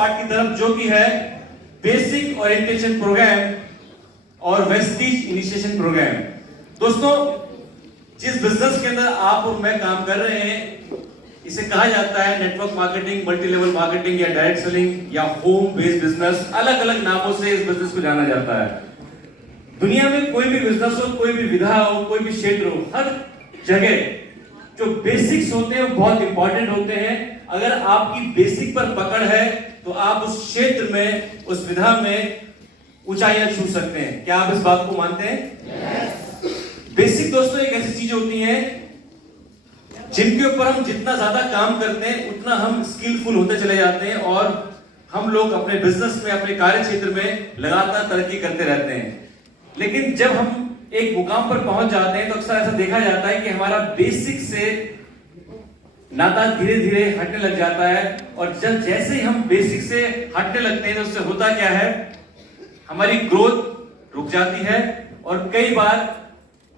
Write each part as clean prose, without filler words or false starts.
Part की तरफ, जो कि है बेसिक ओरिएंटेशन प्रोग्राम और वेस्टीज इनिशिएशन प्रोग्राम। दोस्तों, जिस बिजनेस के अंदर आप और मैं काम कर रहे हैं, इसे कहा जाता है network marketing, multi level marketing या डायरेक्ट सेलिंग या होम बेस्ड बिजनेस। अलग अलग नामों से इस बिजनेस को जाना जाता है। दुनिया में कोई भी बिजनेस हो, कोई भी विधा हो, कोई भी क्षेत्र हो, हर जगह जो बेसिक्स होते हैं वो बहुत इंपॉर्टेंट होते हैं। अगर आपकी बेसिक पर पकड़ है तो आप उस क्षेत्र में, उस विधा में ऊंचाइयां छू सकते हैं। क्या आप इस बात को मानते हैं? yes. बेसिक दोस्तों एक ऐसी चीज होती है जिनके ऊपर हम जितना ज्यादा काम करते हैं उतना हम स्किलफुल होते चले जाते हैं और हम लोग अपने बिजनेस में, अपने कार्य क्षेत्र में लगातार तरक्की करते रहते हैं। लेकिन जब हम एक मुकाम पर पहुंच जाते हैं तो अक्सर ऐसा देखा जाता है कि हमारा बेसिक से नाता धीरे धीरे हटने लग जाता है। और जब जैसे ही हम बेसिक से हटने लगते हैं तो उससे होता क्या है, हमारी ग्रोथ रुक जाती है और कई बार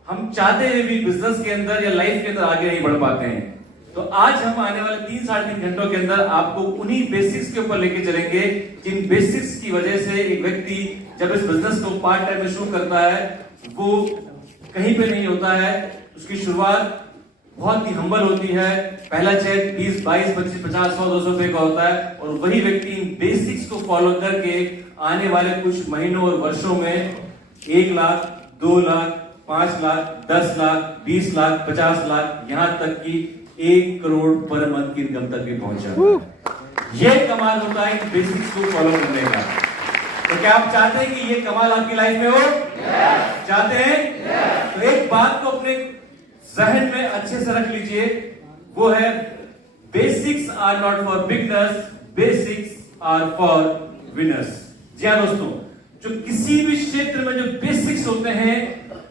हम चाहते हुए भी बिजनेस के अंदर या लाइफ के अंदर आगे नहीं बढ़ पाते हैं। तो आज हम आने वाले 3-3.5 घंटों के अंदर आपको उन्हीं बेसिक्स के ऊपर लेके चलेंगे, जिन बेसिक्स की वजह से एक व्यक्ति जब इस बिजनेस को पार्ट टाइम में शुरू करता है वो कहीं पे नहीं होता है। उसकी शुरुआत बहुत ही हम्बल होती है। पहला चेक 20, 22, 25, 50, 100, 200 रुपए का होता है और वही व्यक्ति इन बेसिक्स को फॉलो करके आने वाले कुछ महीनों और वर्षों में 1 लाख, 2 लाख, 5 लाख, 10 लाख, 20 लाख, 50 लाख, यहां तक कि 1 करोड़ पर मंथ की इनकम तक भी पहुंच जाता है। यह कमाल होता है बेसिक्स को फॉलो करने का। तो क्या आप चाहते हैं कि ये कमाल आपकी लाइफ में हो? yes. चाहते हैं? yes. तो एक बात को अपने जहन में अच्छे से रख लीजिए, वो है basics are not for beginners, basics are for winners. जी हाँ दोस्तों, जो किसी भी क्षेत्र में जो बेसिक्स होते हैं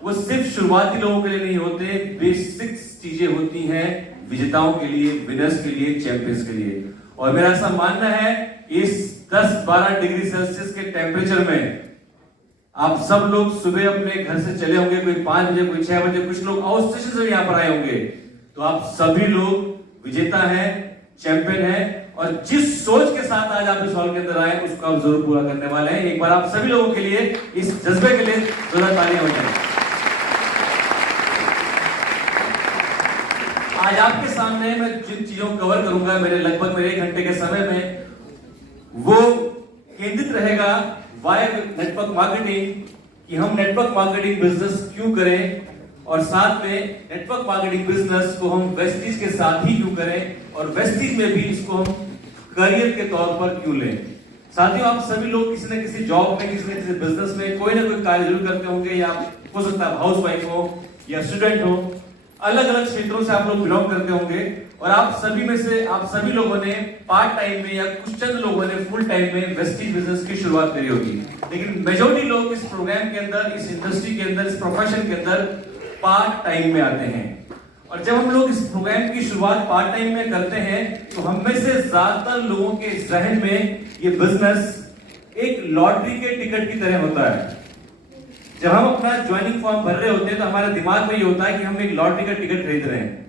वो सिर्फ शुरुआती लोगों के लिए नहीं होते। बेसिक्स चीजें होती हैं विजेताओं के लिए, विनर्स के लिए, चैंपियंस के लिए। और मेरा ऐसा मानना है इस 10-12 डिग्री सेल्सियस के टेम्परेचर में आप सब लोग सुबह अपने घर से चले होंगे, कोई 5 बजे, कोई 6 बजे, कुछ लोग आउट स्टेशन से यहाँ पर आए होंगे। तो आप सभी लोग विजेता हैं, चैंपियन हैं और जिस सोच के साथ आज आप इस हॉल के अंदर आए उसको आप जरूर पूरा करने वाले हैं। एक बार आप सभी लोगों के लिए, इस जज्बे के लिए जोरदार तालियां हो जाए। आज आपके सामने मैं जिन चीजों को कवर करूंगा लगभग मेरे 1 घंटे के समय में, वो केंद्रित रहेगा वाई नेटवर्क मार्केटिंग, कि हम नेटवर्क मार्केटिंग बिजनेस क्यों करें और साथ में नेटवर्क मार्केटिंग बिजनेस को हम वेस्टीज के साथ ही क्यों करें और वेस्टीज में भी इसको हम करियर के तौर पर क्यों लें। साथियों, आप सभी लोग किसी न किसी जॉब में, किसी न किसी बिजनेस में कोई ना कोई कार्य जरूर करते होंगे, या हो सकता है हाउस वाइफ हो या स्टूडेंट हो, अलग अलग क्षेत्रों से आप लोग बिलोंग करते होंगे। और आप सभी लोगों ने पार्ट टाइम में या कुछ चंद लोगों ने फुल टाइम में वेस्टीज बिजनेस की शुरुआत करी होगी। लेकिन मेजॉरिटी लोग इस प्रोग्राम के अंदर, इस इंडस्ट्री के अंदर, इस प्रोफेशन के अंदर पार्ट टाइम में आते हैं। और जब हम लोग इस प्रोग्राम की शुरुआत पार्ट टाइम में करते हैं तो हम में से ज्यादातर लोगों के जहन में ये बिजनेस एक लॉटरी के टिकट की तरह होता है। जब हम अपना ज्वाइनिंग फॉर्म भर रहे होते हैं तो हमारे दिमाग में ये होता है कि हम एक लॉटरी का टिकट खरीद रहे हैं।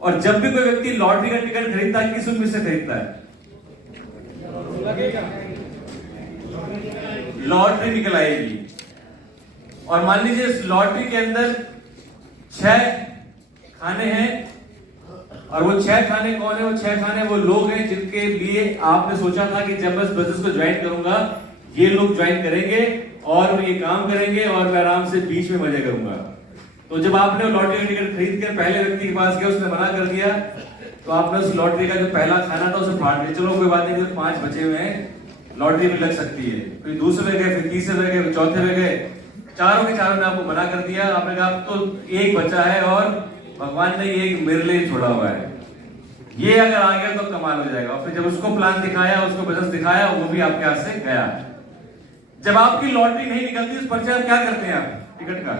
और जब भी कोई व्यक्ति लॉटरी का टिकट खरीदता है, किस उम्मीद से खरीदता है? लॉटरी निकल आएगी। और मान लीजिए इस लॉटरी के अंदर 6 खाने हैं और वो 6 खाने कौन है? वो 6 खाने वो लोग हैं जिनके लिए आपने सोचा था कि जब मैं इस बिजनेस को ज्वाइन करूंगा ये लोग ज्वाइन करेंगे और वो ये काम करेंगे और मैं आराम से बीच में मजे करूंगा। तो जब आपने लॉटरी का टिकट खरीद कर पहले व्यक्ति के पास गया, उसने मना कर दिया, तो आपने उस लॉटरी का जो पहला खाना था उसे फाड़ दिया। चलो कोई बात नहीं, 5 बचे हुए हैं, लॉटरी भी लग सकती है। फिर दूसरे में गए, फिर तीसरे में गए, फिर चौथे में गए, चारों के चारों ने आपको मना कर दिया। आपने कहा अब तो एक बचा है और भगवान ने ये मेरे लिए छोड़ा हुआ है, ये अगर आ गया तो कमाल हो जाएगा। और फिर जब उसको प्लान दिखाया, उसको बिजनेस दिखाया, वो भी आपके हाथ से गया। जब आपकी लॉटरी नहीं निकलती उस पर्चे आप क्या करते हैं? आप टिकट का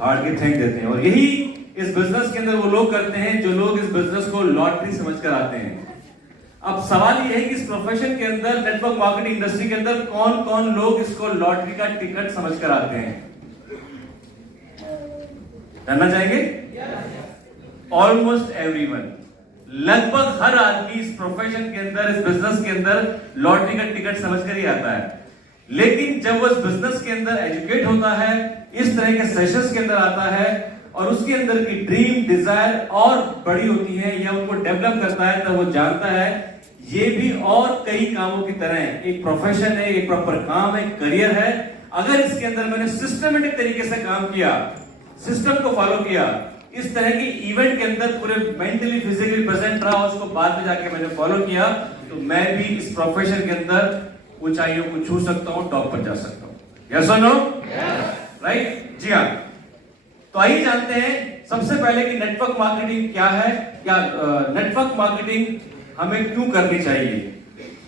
हार्ड के थैंक देते हैं। और यही इस बिजनेस के अंदर वो लोग करते हैं जो लोग इस बिजनेस को लॉटरी समझकर आते हैं। अब सवाल ये है कि इस प्रोफेशन के अंदर, नेटवर्क मार्केटिंग इंडस्ट्री के अंदर कौन कौन लोग इसको लॉटरी का टिकट समझकर आते हैं? जानना चाहेंगे? Almost everyone. लगभग हर आदमी इस प्रोफेशन के अंदर, इस बिजनेस के अंदर लॉटरी का टिकट समझकर ही आता है। लेकिन जब वो इस बिजनेस के अंदर एजुकेट होता है, इस तरह के सेशंस के अंदर आता है और उसके अंदर की ड्रीम, डिजायर और बड़ी होती है या उनको डेवलप करता है, तो वो जानता है ये भी और कई कामों की तरह एक प्रोफेशन है, एक प्रॉपर काम है, करियर है। अगर इसके अंदर मैंने सिस्टमेटिक तरीके से काम किया, सिस्टम को फॉलो किया, इस तरह की इवेंट के अंदर पूरे मेंटली फिजिकली प्रेजेंट रहा, उसको बाद में जाके मैंने फॉलो किया, तो मैं भी इस प्रोफेशन के अंदर ऊंचाइयों को छू सकता हूं, टॉप पर जा सकता हूं। यस और नो? राइट? जी हाँ। तो आइए जानते हैं सबसे पहले कि नेटवर्क मार्केटिंग क्या है, या नेटवर्क मार्केटिंग हमें क्यों करनी चाहिए।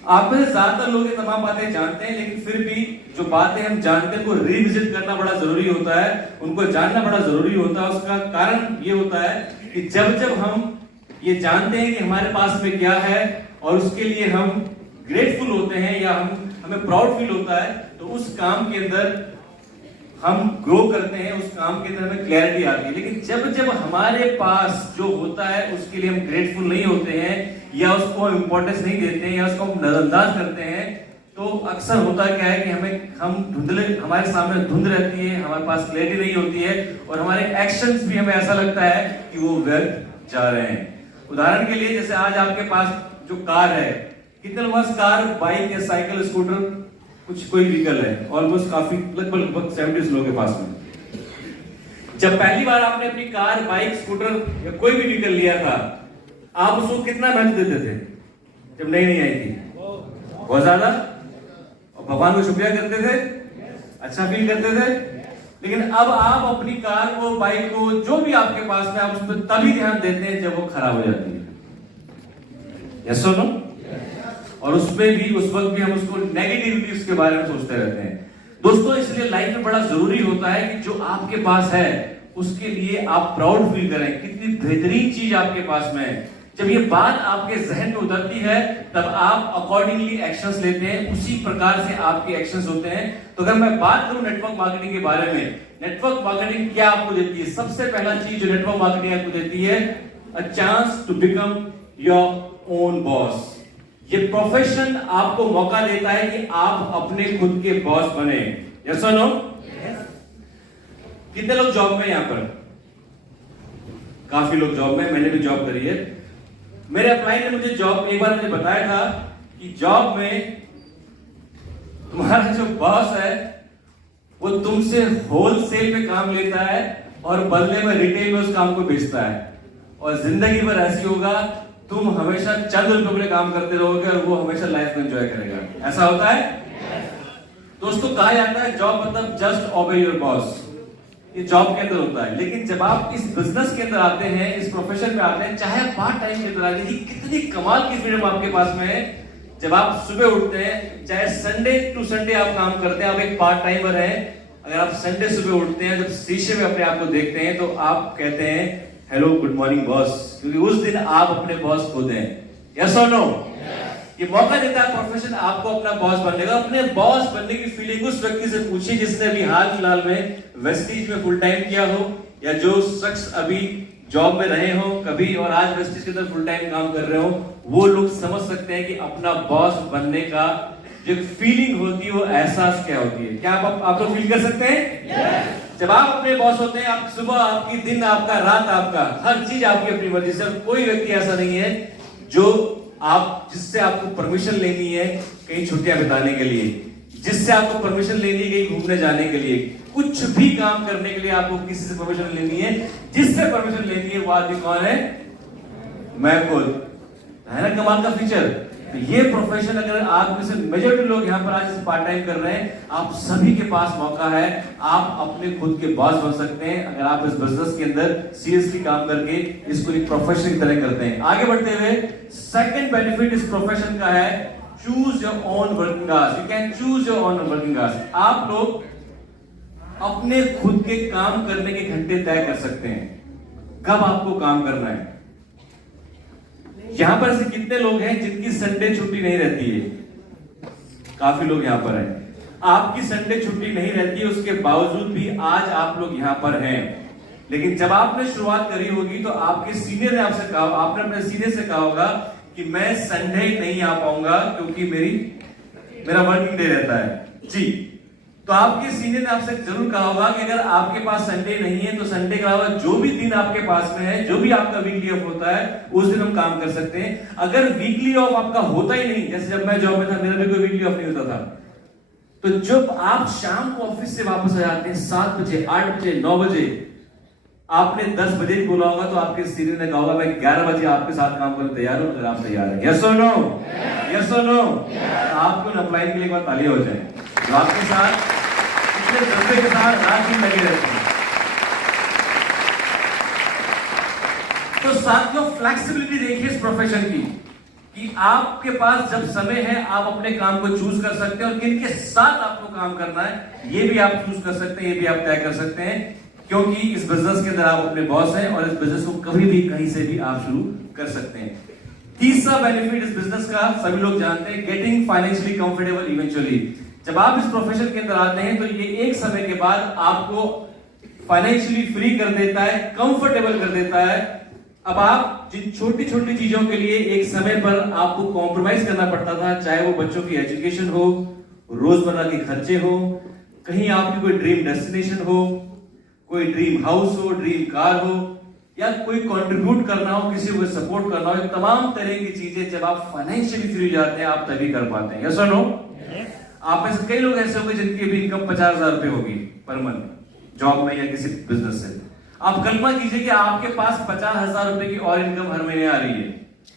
आप में से ज्यादातर लोग ये तमाम बातें जानते हैं, लेकिन फिर भी जो बातें हम जानते हैं उनको रिविजिट करना बड़ा जरूरी होता है, उनको जानना बड़ा जरूरी होता है। उसका कारण ये होता है कि जब जब हम ये जानते हैं कि हमारे पास में क्या है और उसके लिए हम ग्रेटफुल होते हैं या हमें प्राउड फील होता है, तो उस काम के अंदर हम ग्रो करते हैं, उस काम के अंदर हमें क्लैरिटी आती है। लेकिन जब जब हमारे पास जो होता है उसके लिए हम ग्रेटफुल नहीं होते हैं या उसको हम इंपॉर्टेंस नहीं देते हैं या उसको हम नजरअंदाज करते हैं, तो अक्सर होता क्या है कि हम धुंधले, हमारे सामने धुंध रहती है, हमारे पास क्लैरिटी नहीं होती है और हमारे एक्शंस भी हमें ऐसा लगता है कि वो व्यर्थ जा रहे हैं। उदाहरण के लिए, जैसे आज आपके पास जो कार है, कितने लोगों के पास कार, बाइक या साइकिल, स्कूटर, कुछ कोई व्हीकल है, ऑलमोस्ट काफी लगभग 70 लोगों के पास में। जब पहली बार आपने अपनी कार, बाइक, स्कूटर या कोई भी व्हीकल लिया था, आप उसको कितना महत्व देते थे जब नई नई आई थी? बहुत ज्यादा। और भगवान को शुक्रिया करते थे, अच्छा फील करते थे। लेकिन अब आप अपनी कार को, बाइक को, जो भी आपके पास में, आप उस पर तभी ध्यान देते हैं जब वो खराब हो जाती है। यस और नो? और उसमें भी उस वक्त भी हम उसको नेगेटिविटी उसके बारे में सोचते रहते हैं। दोस्तों, इसलिए लाइफ में बड़ा जरूरी होता है कि जो आपके पास है उसके लिए आप प्राउड फील करें, कितनी बेहतरीन चीज आपके पास में है। जब ये बात आपके जहन में उतरती है तब आप अकॉर्डिंगली एक्शंस लेते हैं, उसी प्रकार से आपके एक्शंस होते हैं। तो अगर मैं बात करूं नेटवर्क मार्केटिंग के बारे में, नेटवर्क मार्केटिंग क्या आपको देती है? सबसे पहला चीज जो नेटवर्क मार्केटिंग आपको देती है, a chance to become your own boss. ये प्रोफेशन आपको मौका देता है कि आप अपने खुद के बॉस बने। यस और नो? कितने लोग जॉब में? यहां पर काफी लोग जॉब में, मैंने भी जॉब करी है। मेरे अपलाइन ने मुझे जॉब एक बार मुझे बताया था कि जॉब में तुम्हारा जो बॉस है वो तुमसे होलसेल में काम लेता है और बदले में रिटेल में उस काम को बेचता है, और जिंदगी भर ऐसी होगा, तुम हमेशा चंद रुपयों के लिए काम करते रहोगे और वो हमेशा लाइफ में एंजॉय करेगा। ऐसा होता है? दोस्तों, कहा जाता है जॉब मतलब जस्ट ओबे योर बॉस, ये जॉब के अंदर होता है। लेकिन जब आप इस बिजनेस के अंदर आते हैं, इस प्रोफेशन में आते हैं, चाहे पार्ट टाइम के अंदर आते हैं, कितनी कमाल की फ्रीडम आपके पास में है। जब आप सुबह उठते हैं, चाहे संडे टू संडे आप काम करते हैं, आप एक पार्ट टाइमर हैं, अगर आप संडे सुबह उठते हैं, जब शीशे में अपने आप को देखते हैं तो आप कहते हैं हेलो गुड मॉर्निंग बॉस, क्योंकि उस दिन आप अपने बॉस खुद हैं। यस और नो? ये मौका देता है प्रोफेशन आपको अपना बॉस बनने का। अपने बॉस बनने की फीलिंग उस व्यक्ति से पूछिए जिसने अभी हाल फिलहाल में वेस्टीज में फुल टाइम किया हो, या जो शख्स अभी जॉब में रहे हो कभी और आज वेस्टीज के अंदर फुल टाइम काम कर रहे हो। वो लोग समझ सकते हैं कि अपना बॉस बनने का जो फीलिंग होती है, वो एहसास क्या होती है। क्या आप लोग फील कर सकते हैं? जब आप अपने बॉस होते हैं, आप सुबह आपकी, दिन आपका, रात आपका, हर चीज आपकी अपनी मर्जी से। कोई व्यक्ति ऐसा नहीं है जो जिससे आपको परमिशन लेनी है कहीं छुट्टियां बिताने के लिए, जिससे आपको परमिशन लेनी है कहीं घूमने जाने के लिए, कुछ भी काम करने के लिए आपको किसी से परमिशन लेनी है। जिससे परमिशन लेनी है वो आदमी कौन है? मैं खुद। है ना कमाल का फीचर? तो ये प्रोफेशन, अगर आप में से मेजॉरिटी लोग यहाँ पर आज पार्ट टाइम कर रहे हैं, आप सभी के पास मौका है, आप अपने खुद के बॉस बन सकते हैं अगर आप इस बिजनेस के अंदर सीरियसली काम करके इसको एक प्रोफेशन की तरह करते हैं। आगे बढ़ते हुए, सेकंड बेनिफिट इस प्रोफेशन का है, choose your own working hours. You can choose your own working hours. आप लोग अपने खुद के काम करने के घंटे तय कर सकते हैं, कब आपको काम करना है। यहां पर ऐसे कितने लोग हैं जिनकी संडे छुट्टी नहीं रहती है? काफी लोग यहां पर हैं। आपकी संडे छुट्टी नहीं रहती है, उसके बावजूद भी आज आप लोग यहां पर हैं। लेकिन जब आपने शुरुआत करी होगी तो आपके सीनियर ने आपसे कहा, आपने अपने सीनियर से कहा होगा कि मैं संडे नहीं आ पाऊंगा क्योंकि मेरा वर्किंग डे रहता है जी। तो आपके सीनियर ने आपसे जरूर कहा होगा कि अगर आपके पास संडे नहीं है तो संडे के अलावा जो भी दिन आपके पास में है, जो भी आपका वीकली ऑफ होता है, उस दिन हम काम कर सकते हैं। अगर वीकली ऑफ आपका होता ही नहीं, जैसे जब मैं जॉब में था मेरा भी कोई वीकली ऑफ नहीं होता था, तो जब आप शाम को ऑफिस से वापस आ जाते हैं 7 बजे, 8 बजे, 9 बजे, आपने 10 बजे बोला होगा तो आपके सीनियर ने कहा होगा मैं 11 बजे आपके साथ काम करने तैयार हूं, अगर आप तैयार हैं। यस और नो? यस और नो? आपको अप्लाई के लिए एक बार तालियां हो जाए जो आपके साथ इतने जज्बे के साथ रात दिन लगे रहते हैं। तो साथियों, फ्लेक्सिबिलिटी देखिए इस प्रोफेशन की कि आपके पास जब समय है आप अपने काम को चूज कर सकते हैं और किन के साथ आपको काम करना है ये भी आप चूज कर सकते हैं, ये भी आप तय कर सकते हैं, क्योंकि इस बिजनेस के अंदर आप अपने बॉस हैं और इस बिजनेस को कभी भी कहीं से भी आप शुरू कर सकते हैं। तीसरा बेनिफिट इस बिजनेस का सभी लोग जानते हैं, गेटिंग फाइनेंशियली कंफर्टेबल इवेंचुअली। जब आप इस प्रोफेशन के अंदर आते हैं तो ये एक समय के बाद आपको फाइनेंशियली फ्री कर देता है, कंफर्टेबल कर देता है। अब आप जिन छोटी छोटी चीजों के लिए एक समय पर आपको कॉम्प्रोमाइज करना पड़ता था, चाहे वो बच्चों की एजुकेशन हो, रोजमर्रा के खर्चे हो, कहीं आपकी कोई ड्रीम डेस्टिनेशन हो, कोई ड्रीम हाउस हो, ड्रीम कार हो, या कोई कंट्रीब्यूट करना हो, किसी को सपोर्ट करना हो, तमाम तरह की चीजें जब आप फाइनेंशियली फ्री हो जाते हैं आप तभी कर पाते हैं। यस और नो? आप में से कई लोग ऐसे होंगे जिनकी अभी इनकम 50,000 रुपए होगी पर मंथ जॉब में या किसी बिजनेस से। आप कल्पना कीजिए कि आपके पास 50,000 रुपए की और इनकम हर महीने आ रही है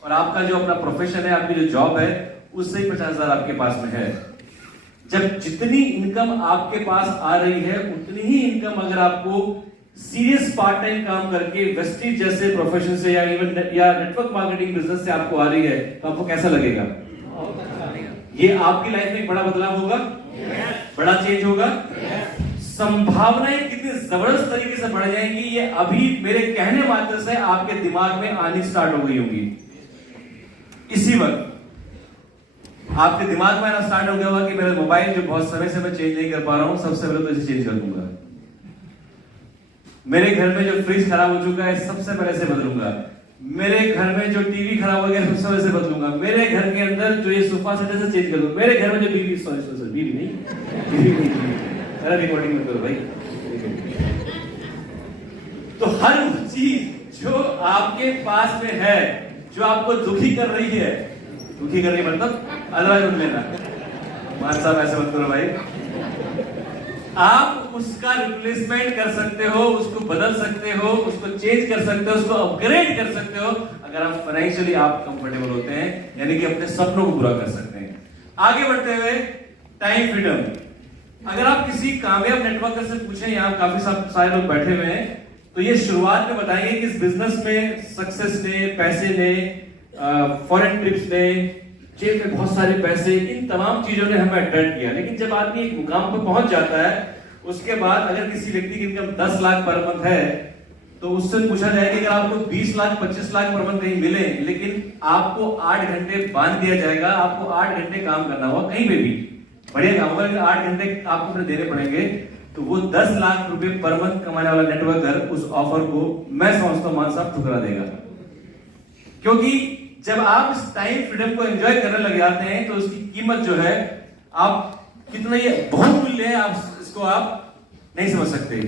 और आपका जो अपना प्रोफेशन है, आपकी जो जॉब है, उससे ही 50,000 आपके पास में है। जब जितनी इनकम आपके पास आ रही है उतनी ही इनकम अगर आपको सीरियस पार्ट टाइम काम करके वेस्टेज जैसे प्रोफेशन से या इवन या नेटवर्क मार्केटिंग बिजनेस से आपको आ रही है तो आपको कैसा लगेगा? ये आपकी लाइफ में एक बड़ा बदलाव होगा, बड़ा चेंज होगा। संभावनाएं कितनी जबरदस्त तरीके से बढ़ जाएंगी ये अभी मेरे कहने मात्र से आपके दिमाग में आनी स्टार्ट हो गई होंगी। इसी वक्त आपके दिमाग में आना स्टार्ट हो गया होगा कि मेरा मोबाइल जो बहुत समय से मैं चेंज नहीं कर पा रहा हूं, सबसे पहले तो इसे चेंज कर दूंगा। मेरे घर में जो फ्रिज खराब हो चुका है सबसे पहले से बदलूंगा। मेरे घर में जो टीवी खराब हो गया सबसे पहले से बदलूंगा। मेरे घर के अंदर जो ये सोफा सेट है चेंज कर दूंगा। मेरे घर में जो बीवी नहीं रिकॉर्डिंग में करो भाई। तो हर चीज जो आपके पास में है जो आपको दुखी कर रही है, दुखी कर रही मतलब अदरवाइज सुन लेना, मान साहब ऐसे मत करो भाई, आप उसका रिप्लेसमेंट कर सकते हो, उसको बदल सकते हो, उसको चेंज कर सकते हो, उसको अपग्रेड कर सकते हो अगर आप फाइनेंशियली आप कंफर्टेबल होते हैं, यानी कि अपने सपनों को पूरा कर सकते हैं। आगे बढ़ते हुए टाइम फ्रीडम। अगर आप किसी कामयाब नेटवर्कर से पूछें, यहाँ काफी सारे लोग बैठे हुए हैं, तो ये शुरुआत में बताएंगे कि इस बिजनेस में सक्सेस ने, पैसे ने, फॉरेन ट्रिप्स ने, जेब में बहुत सारे पैसे, इन तमाम चीजों ने हमें अट्रैक्ट किया। लेकिन जब आदमी एक मुकाम पर पहुंच जाता है उसके बाद अगर किसी व्यक्ति की इनकम 10 लाख पर मंथ है तो उससे पूछा जाए कि अगर आपको 20 लाख 25 लाख पर मंथ नहीं मिले लेकिन आपको 8 घंटे बांध दिया जाएगा, आपको 8 घंटे काम करना होगा कहीं पे भी, बढ़िया काम होगा, लेकिन 8 घंटे आपको अपने देने पड़ेंगे, तो वो 10 लाख रुपए पर मंथ कमाने वाला नेटवर्कर उस ऑफर को मैं समझता हूं मान साहब ठुकरा देगा। क्योंकि जब आप इस टाइम फ्रीडम को एंजॉय करने लग जाते हैं तो उसकी कीमत जो है आप कितना, ये बहुत मूल्य है, आप इसको आप नहीं समझ सकते।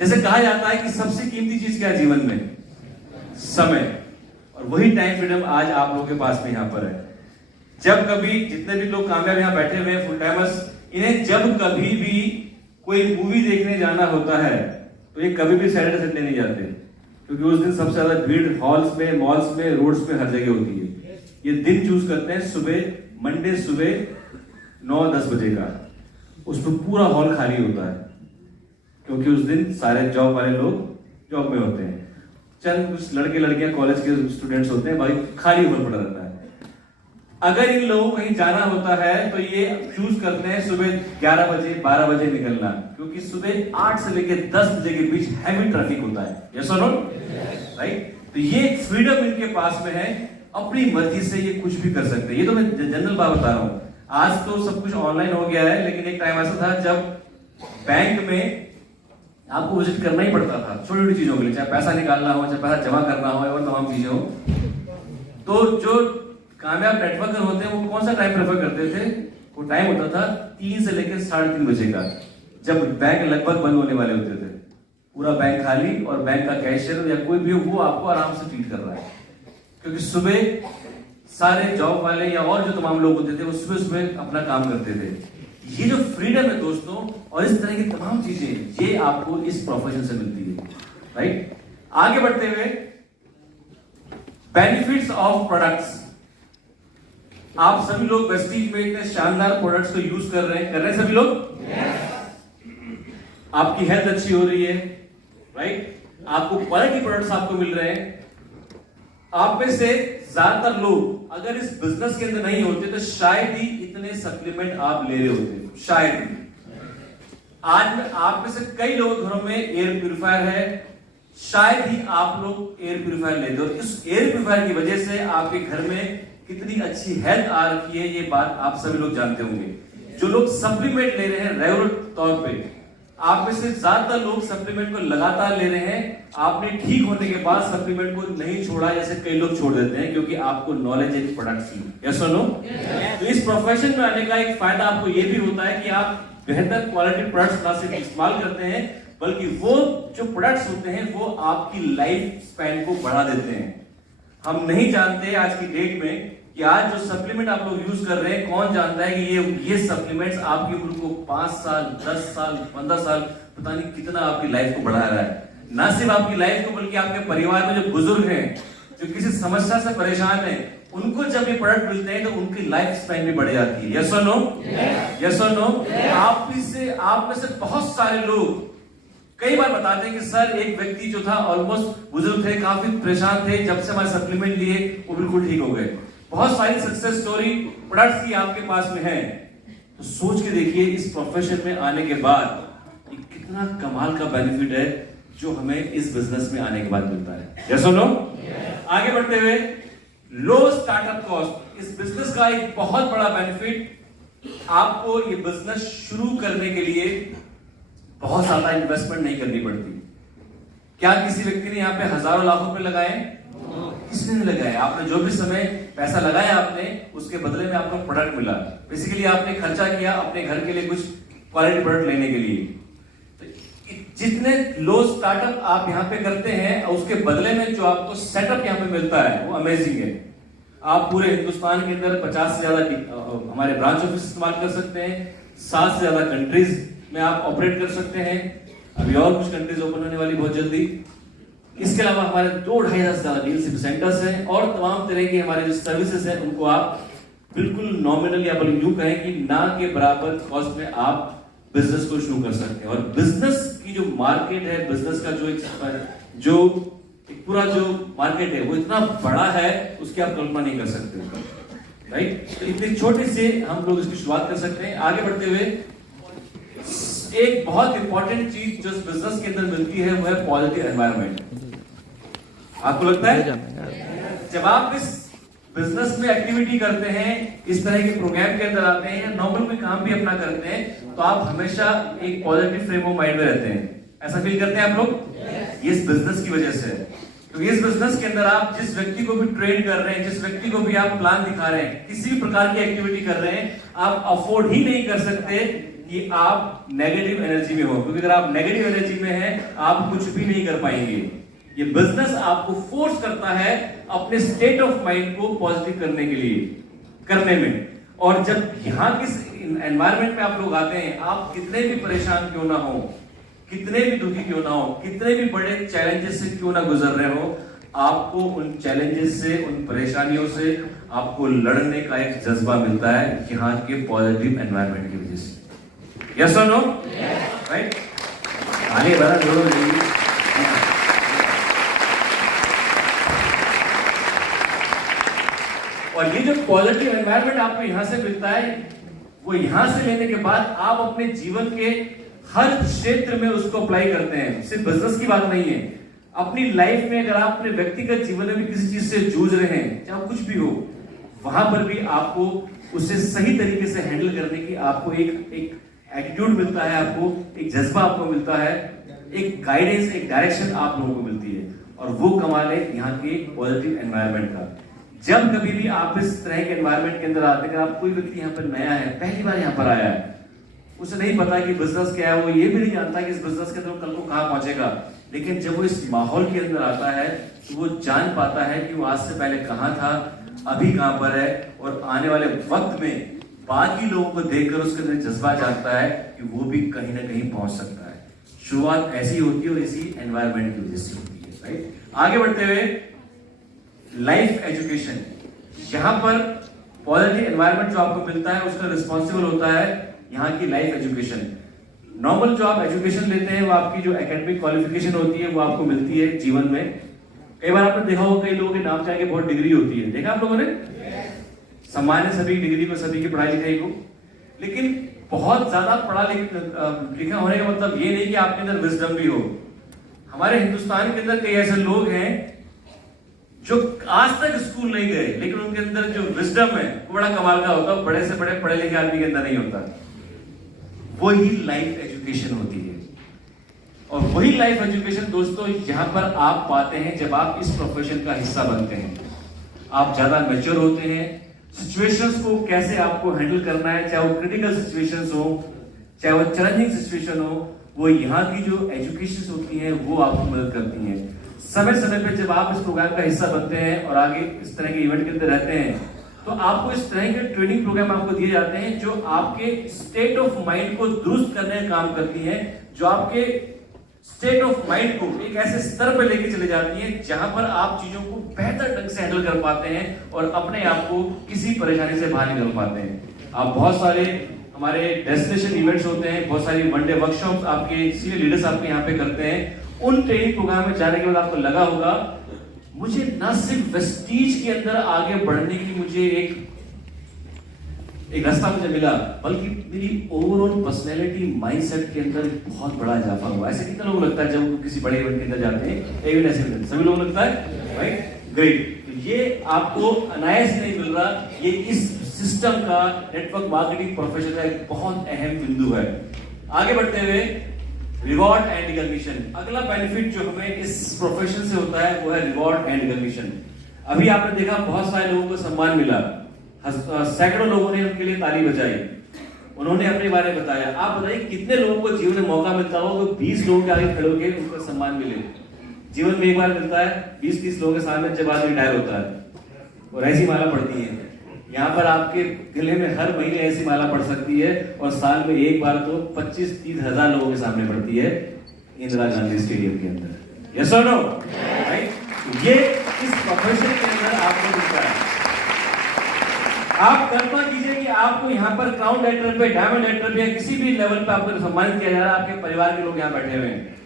जैसे कहा जाता है कि सबसे कीमती चीज क्या है जीवन में? समय। और वही टाइम फ्रीडम आज आप लोगों के पास में यहां पर है। जब कभी जितने भी लोग कामयाब यहां बैठे हुए हैं फुल टाइमर्स, इन्हें जब कभी भी कोई मूवी देखने जाना होता है तो ये कभी भी सैटरडे संडे नहीं जाते, क्योंकि उस दिन सबसे ज्यादा भीड़ हॉल्स में, मॉल्स में, रोड्स में, हर जगह होती है। ये दिन चूज करते हैं सुबह, मंडे सुबह 9-10 बजे का, उसमें पूरा हॉल खाली होता है क्योंकि उस दिन सारे जॉब वाले लोग जॉब में होते हैं, चंद कुछ लड़के लड़कियां कॉलेज के स्टूडेंट्स होते हैं, भाई खाली हॉल पड़ा रहता है। अगर इन लोगों को कहीं जाना होता है तो ये चूज करते हैं सुबह 11 बजे 12 बजे निकलना, क्योंकि सुबह 8 से लेकर 10 बजे के बीच हैवी ट्रैफिक होता है। यस और नो? राइट? तो ये फ्रीडम इनके पास में है, अपनी मर्जी से ये कुछ भी कर सकते हैं। ये तो मैं जनरल बात बता रहा हूं, आज तो सब कुछ ऑनलाइन हो गया है, लेकिन एक टाइम ऐसा था जब बैंक में आपको विजिट करना ही पड़ता था छोटी छोटी चीजों के लिए, चाहे पैसा निकालना हो, चाहे पैसा जमा करना हो और तमाम चीजें हो। तो जो कामयाब नेटवर्कर होते हैं वो कौन सा टाइम प्रेफर करते थे? वो टाइम होता था 3 से लेकर 3:30 बजे का, जब बैंक लगभग बंद होने वाले होते थे, पूरा बैंक खाली और बैंक का कैशियर या कोई भी हो वो आपको आराम से ट्रीट कर रहा है, क्योंकि सुबह सारे जॉब वाले या और जो तमाम लोग होते थे वो सुबह सुबह अपना काम करते थे। ये जो फ्रीडम है दोस्तों और इस तरह की तमाम चीजें ये आपको इस प्रोफेशन से मिलती है, राइट। आगे बढ़ते हुए बेनिफिट्स ऑफ प्रोडक्ट्स। आप सभी लोग वेस्टीज में इतने शानदार प्रोडक्ट्स को यूज कर रहे हैं सभी लोग। आपकी हेल्थ अच्छी हो रही है, राइट, आपको क्वालिटी प्रोडक्ट्स आपको मिल रहे हैं। आप में से ज्यादातर लोग अगर इस बिजनेस के अंदर नहीं होते तो शायद ही इतने सप्लीमेंट आप ले रहे होते, शायद ही। आज में आप में से कई लोगों घरों में एयर प्यूरिफायर है, शायद ही आप लोग एयर प्यूरिफायर लेते हो। इस एयर प्यूरिफायर की वजह से आपके घर में कितनी अच्छी हेल्थ आ रखी है, ये बात आप सभी लोग जानते होंगे। जो लोग सप्लीमेंट ले रहे हैं रेगुलर तौर पे, आप में से ज्यादातर लोग सप्लीमेंट को लगातार ले रहे हैं। आपने ठीक होने के बाद सप्लीमेंट को नहीं छोड़ा, जैसे कई लोग छोड़ देते हैं क्योंकि आपको नॉलेज है प्रोडक्ट्स की। यस और नो? तो इस प्रोफेशन में आने का एक फायदा आपको ये भी होता है कि आप बेहतर क्वालिटी प्रोडक्ट्स ना सिर्फ इस्तेमाल करते हैं बल्कि वो जो प्रोडक्ट्स होते हैं वो आपकी लाइफ स्पैन को बढ़ा देते हैं। हम नहीं जानते आज की डेट में कि आज जो सप्लीमेंट आप लोग यूज कर रहे हैं, कौन जानता है कि ये सप्लीमेंट्स आपकी उम्र को 5 साल 10 साल 15 साल पता नहीं कितना आपकी लाइफ को बढ़ा रहा है। ना सिर्फ आपकी लाइफ को बल्कि आपके परिवार में जो बुजुर्ग हैं, जो किसी समस्या से परेशान हैं, उनको जब ये प्रोडक्ट मिलते हैं तो उनकी लाइफ स्पैन भी बढ़ जाती है। यस और नो? यस और नो? आप में से बहुत सारे लोग कई बार बताते हैं कि सर एक व्यक्ति जो था ऑलमोस्ट बुजुर्ग थे, काफी परेशान थे, जब से हमारे सप्लीमेंट लिए वो बिल्कुल ठीक हो गए। बहुत सारी सक्सेस स्टोरी प्रोडक्ट्स की आपके पास में है। तो सोच के देखिए इस प्रोफेशन में आने के बाद ये कितना कमाल का बेनिफिट है जो हमें इस बिजनेस में आने के बाद मिलता है। यस और नो? आगे बढ़ते हुए लो स्टार्टअप कॉस्ट। इस बिजनेस का एक बहुत बड़ा बेनिफिट, आपको ये बिजनेस शुरू करने के लिए बहुत ज्यादा इन्वेस्टमेंट नहीं करनी पड़ती। क्या किसी व्यक्ति ने यहाँ पे हजारों लाखों रुपए लगाए? किसने नहीं लगाया। आपने जो भी समय पैसा लगाया आपने उसके बदले में आपको प्रोडक्ट मिला। बेसिकली आपने खर्चा किया अपने घर के लिए कुछ क्वालिटी प्रोडक्ट लेने के लिए। तो जितने लो स्टार्टअप आप यहाँ पे करते हैं उसके बदले में जो आपको सेटअप यहाँ पे मिलता है वो अमेजिंग है। आप पूरे हिंदुस्तान के अंदर 50 से ज्यादा हमारे ब्रांच ऑफिस इस्तेमाल कर सकते हैं, 7 से ज्यादा कंट्रीज में आप ऑपरेट कर सकते हैं। अभी और कुछ कंट्रीज ओपन होने वाली बहुत जल्दी। इसके अलावा हमारे 2-2.5 से ज्यादा डीलरशिप सेंटर्स हैं और तमाम तरह की हमारे जो सर्विसेज हैं उनको आप बिल्कुल नॉमिनल या बल्कि यूं कहें कि ना के बराबर कॉस्ट में आप बिजनेस को शुरू कर सकते हैं। और बिजनेस की जो मार्केट है, बिजनेस का जो एक पूरा जो मार्केट है वो इतना बड़ा है उसकी आप कल्पना नहीं कर सकते, राइट। तो इतनी छोटी से हम लोग इसकी शुरुआत कर सकते हैं। आगे बढ़ते हुए एक बहुत इंपॉर्टेंट चीज जो इस बिजनेस के अंदर मिलती है वो है पॉजिटिव एनवायरनमेंट। आपको लगता है जब आप इस बिजनेस में एक्टिविटी करते हैं, इस तरह के प्रोग्राम के अंदर आते हैं, नॉर्मल में काम भी अपना करते हैं, तो आप हमेशा एक पॉजिटिव फ्रेम ऑफ माइंड में रहते हैं। ऐसा फील करते हैं आप लोग? ये इस बिजनेस की वजह से है। क्योंकि इस बिजनेस के अंदर आप जिस व्यक्ति को भी ट्रेन कर रहे हैं, जिस व्यक्ति को भी आप प्लान दिखा रहे हैं, किसी भी प्रकार की एक्टिविटी कर रहे हैं, आप अफोर्ड ही नहीं कर सकते कि आप नेगेटिव एनर्जी में हो। क्योंकि अगर आप नेगेटिव एनर्जी में हैं आप कुछ भी नहीं कर पाएंगे। ये बिजनेस आपको फोर्स करता है अपने स्टेट ऑफ माइंड को पॉजिटिव करने के लिए, करने में। और जब यहाँ किस एनवायरनमेंट में आप लोग आते हैं, आप कितने भी परेशान क्यों ना हो, कितने भी दुखी क्यों ना हो, कितने भी बड़े चैलेंजेस से क्यों ना गुजर रहे हो, आपको उन चैलेंजेस से, उन परेशानियों से आपको लड़ने का एक जज्बा मिलता है यहाँ के पॉजिटिव एनवायरनमेंट की वजह से। यस और नो? राइट। आगे बढ़ा जरूर। और ये जो पॉजिटिव एनवायरनमेंट आपको यहां से मिलता है, वो यहां से लेने के बाद आप अपने जीवन के हर क्षेत्र में उसको अप्लाई करते हैं। सिर्फ बिजनेस की बात नहीं है, अपनी लाइफ में अगर आप अपने व्यक्तिगत जीवन में भी किसी चीज से जूझ रहे हैं, चाहे कुछ भी हो, वहां पर भी आपको उसे सही तरीके से हैंडल करने की आपको एक एटीट्यूड मिलता है, आपको एक जज्बा आपको मिलता है, एक गाइडेंस, एक डायरेक्शन आप लोगों को मिलती है, और वो कमाल है यहाँ के पॉजिटिव एनवायरनमेंट का। जब कभी भी आप इस तरह के एनवायरनमेंट के अंदर आते हैं, आप कोई व्यक्ति यहाँ पर नया है, पहली बार यहाँ पर आया है, उसे नहीं पता कि बिजनेस क्या है, वो ये भी नहीं जानता कि इस बिजनेस के अंदर कल को कहाँ पहुंचेगा, लेकिन जब वो इस माहौल के अंदर आता है तो वो जान पाता है कि वो आज से पहले कहाँ था, अभी कहाँ पर है, और आने वाले वक्त में बाकी लोगों को देखकर उसके अंदर जज्बा जागता है कि वो भी कहीं ना कहीं पहुंच सकता है। शुरुआत ऐसी होती है और इसी एनवायरनमेंट की वजह से होती है, राइट। आगे बढ़ते हुए लाइफ एजुकेशन, यहाँ पर पॉजिटिव एनवायरनमेंट जो आपको मिलता है उसका रिस्पॉन्सिबल होता है यहाँ की लाइफ एजुकेशन। नॉर्मल जो आप एजुकेशन लेते हैं वो आपकी जो एकेडमिक क्वालिफिकेशन होती है वो आपको मिलती है जीवन में। कई बार आपने देखा होगा कई लोगों के नाम चाहे बहुत डिग्री होती है, देखा आप लोगों ने, सम्मान है सभी डिग्री को, सभी की पढ़ाई लिखाई को, लेकिन बहुत ज्यादा पढ़ा लिखा होने का मतलब ये नहीं कि आपके अंदर विजडम भी हो। हमारे हिंदुस्तान के अंदर कई ऐसे लोग हैं जो आज तक स्कूल नहीं गए, लेकिन उनके अंदर जो विजडम है वो बड़ा कमाल का होता है, बड़े से बड़े पढ़े लिखे आदमी के अंदर नहीं होता। वही लाइफ एजुकेशन होती है, और वही लाइफ एजुकेशन दोस्तों यहाँ पर आप पाते हैं जब आप इस प्रोफेशन का हिस्सा बनते हैं। आप ज्यादा मैच्योर होते हैं, सिचुएशंस को कैसे आपको हैंडल करना है, चाहे वो क्रिटिकल सिचुएशंस हो, चाहे वो चैलेंजिंग सिचुएशन हो, वो यहाँ की जो एजुकेशन होती हैं वो आपको मदद करती हैं। समय समय पे जब आप इस प्रोग्राम का हिस्सा बनते हैं और आगे इस तरह के इवेंट के अंदर रहते हैं, तो आपको इस तरह के ट्रेनिंग प्रोग्राम आपको दिए जाते हैं जो आपके स्टेट ऑफ माइंड को दुरुस्त करने का काम करती हैं, जो आपके स्टेट ऑफ माइंड को एक ऐसे स्तर पर लेके चले जाती हैं जहां पर आप चीजों को बेहतर ढंग से हैंडल कर पाते हैं और अपने आप को किसी परेशानी से बाहर निकल पाते हैं। आप बहुत सारे हमारे डेस्टिनेशन इवेंट्स होते हैं, बहुत सारी वन डे वर्कशॉप्स आपके सीनियर लीडर्स आपके यहाँ पे करते हैं। उन ट्रेनिंग प्रोग्राम में जाने के बाद आपको लगा होगा मुझे ना सिर्फ वेस्टीज के अंदर आगे बढ़ने की मुझे एक रास्ता मुझे मिला, बल्कि मेरी ओवरऑल पर्सनैलिटी माइंडसेट के अंदर बहुत बड़ा इजाफा हुआ। ऐसे कितने लोगों को लगता है जब वो किसी बड़े इवेंट के अंदर जाते हैं, इवेंट ऐसे सभी लोगों को लगता है, राइट, ग्रेट। तो ये आपको अनायास नहीं मिल रहा, ये इस सिस्टम का, नेटवर्क मार्केटिंग प्रोफेशन का एक बहुत अहम बिंदु है। आगे बढ़ते हुए रिवॉर्ड एंड रिकॉग्निशन, अगला बेनिफिट जो हमें इस प्रोफेशन से होता है वो है रिवॉर्ड एंड रिकॉग्निशन। अभी आपने देखा बहुत सारे लोगों को सम्मान मिला, सैकड़ों लोगों ने उनके लिए ताली बजाई, उन्होंने अपने बारे में बताया। आप बताइए कितने लोगों को जीवन में मौका मिलता हो तो 20 लोगों के आगे खड़े होकर उनको सम्मान मिले। जीवन में एक बार मिलता है, 20-30 लोगों के सामने जब आदमी रिटायर होता है और ऐसी माला पड़ती है। यहाँ पर आपके गले में हर महीने ऐसी माला पड़ सकती है और साल में एक बार तो 25-30 हजार लोगों के सामने पड़ती है इंदिरा गांधी स्टेडियम के अंदर। यस और नो, राइट। ये इस प्रोफेशन के अंदर आपको मिलता है। आप कल्पना कीजिए कि आपको यहाँ पर क्राउन लेटर पे, डायमंड लेटर पे या किसी भी लेवल पे आपको सम्मानित किया जा रहा है, आपके परिवार के लोग यहाँ बैठे हुए हैं।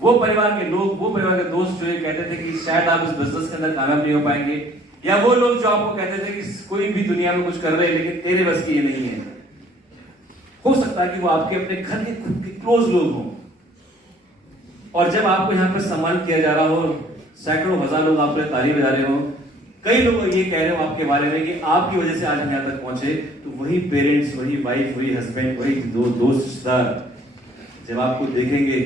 वो परिवार के लोग, वो परिवार के दोस्त जो ये कहते थे कि शायद आप इस बिजनेस के अंदर कामयाब नहीं हो पाएंगे, या वो लोग जो आपको कहते थे कि कोई भी दुनिया में कुछ कर रहे हैं लेकिन तेरे बस की ये नहीं है, हो सकता है कि वो आपके अपने घर के खुद के क्लोज लोग हों। और जब आपको यहाँ पर सम्मानित किया जा रहा हो, सैकड़ों हजार लोग आपको ताली बजा रहे हो, कई लोग ये कह रहे हो आपके बारे में कि आपकी वजह से आज हम यहाँ तक पहुंचे, तो वही पेरेंट्स, वही वाइफ, वही हस्बैंड, वही दोस्त रिश्तेदार जब आपको देखेंगे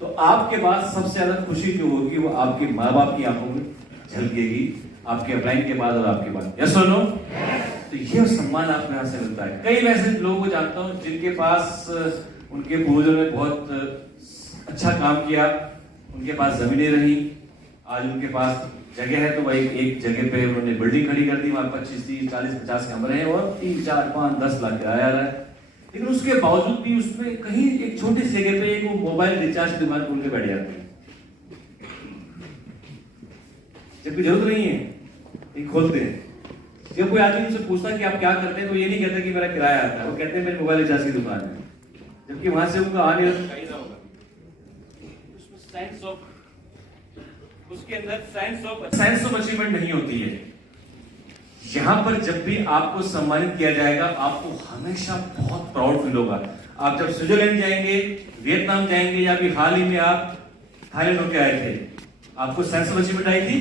तो आपके पास सबसे ज्यादा खुशी जो होगी वो आपके माँ बाप की आंखों में झलकेगी, आपके अपलाइन के बाद और आपके बाद। यस और नो? तो ये सम्मान आपको यहाँ से मिलता है। कई वैसे लोगों को जानता हूँ जिनके पास उनके पूर्वजों ने बहुत अच्छा काम किया, उनके पास जमीनें रही, आज उनके पास जगह है, तो वह एक जगह पे उन्होंने बिल्डिंग खड़ी कर दी, वहां 25, 30, 40, 50 कमरे हैं और 3, 4, 5, 10 लाख किराया आ रहा है। लेकिन उसके बावजूद भी उसमें कहीं एक छोटी सी जगह पे एक वो मोबाइल रिचार्ज की दुकान खोल के बैठ जाते हैं, जबकि जरूरत नहीं है, एक खोलते हैं। जब कोई आदमी उनसे पूछता है कि आप क्या करते हैं, तो ये नहीं कहते कि मेरा किराया आता है, वो कहते हैं मेरी मोबाइल रिचार्ज की दुकान है, जबकि वहां से उनका आने होगा। उसके अंदर साइंस ऑफ अचीवमेंट नहीं होती है। यहां पर जब भी आपको सम्मानित किया जाएगा, आपको हमेशा बहुत प्राउड फील होगा। आप जब स्विट्जरलैंड जाएंगे, वियतनाम जाएंगे, या अभी हाल ही में आप थाईलैंड होके आए थे, आपको साइंस ऑफ अचीवमेंट आई थी?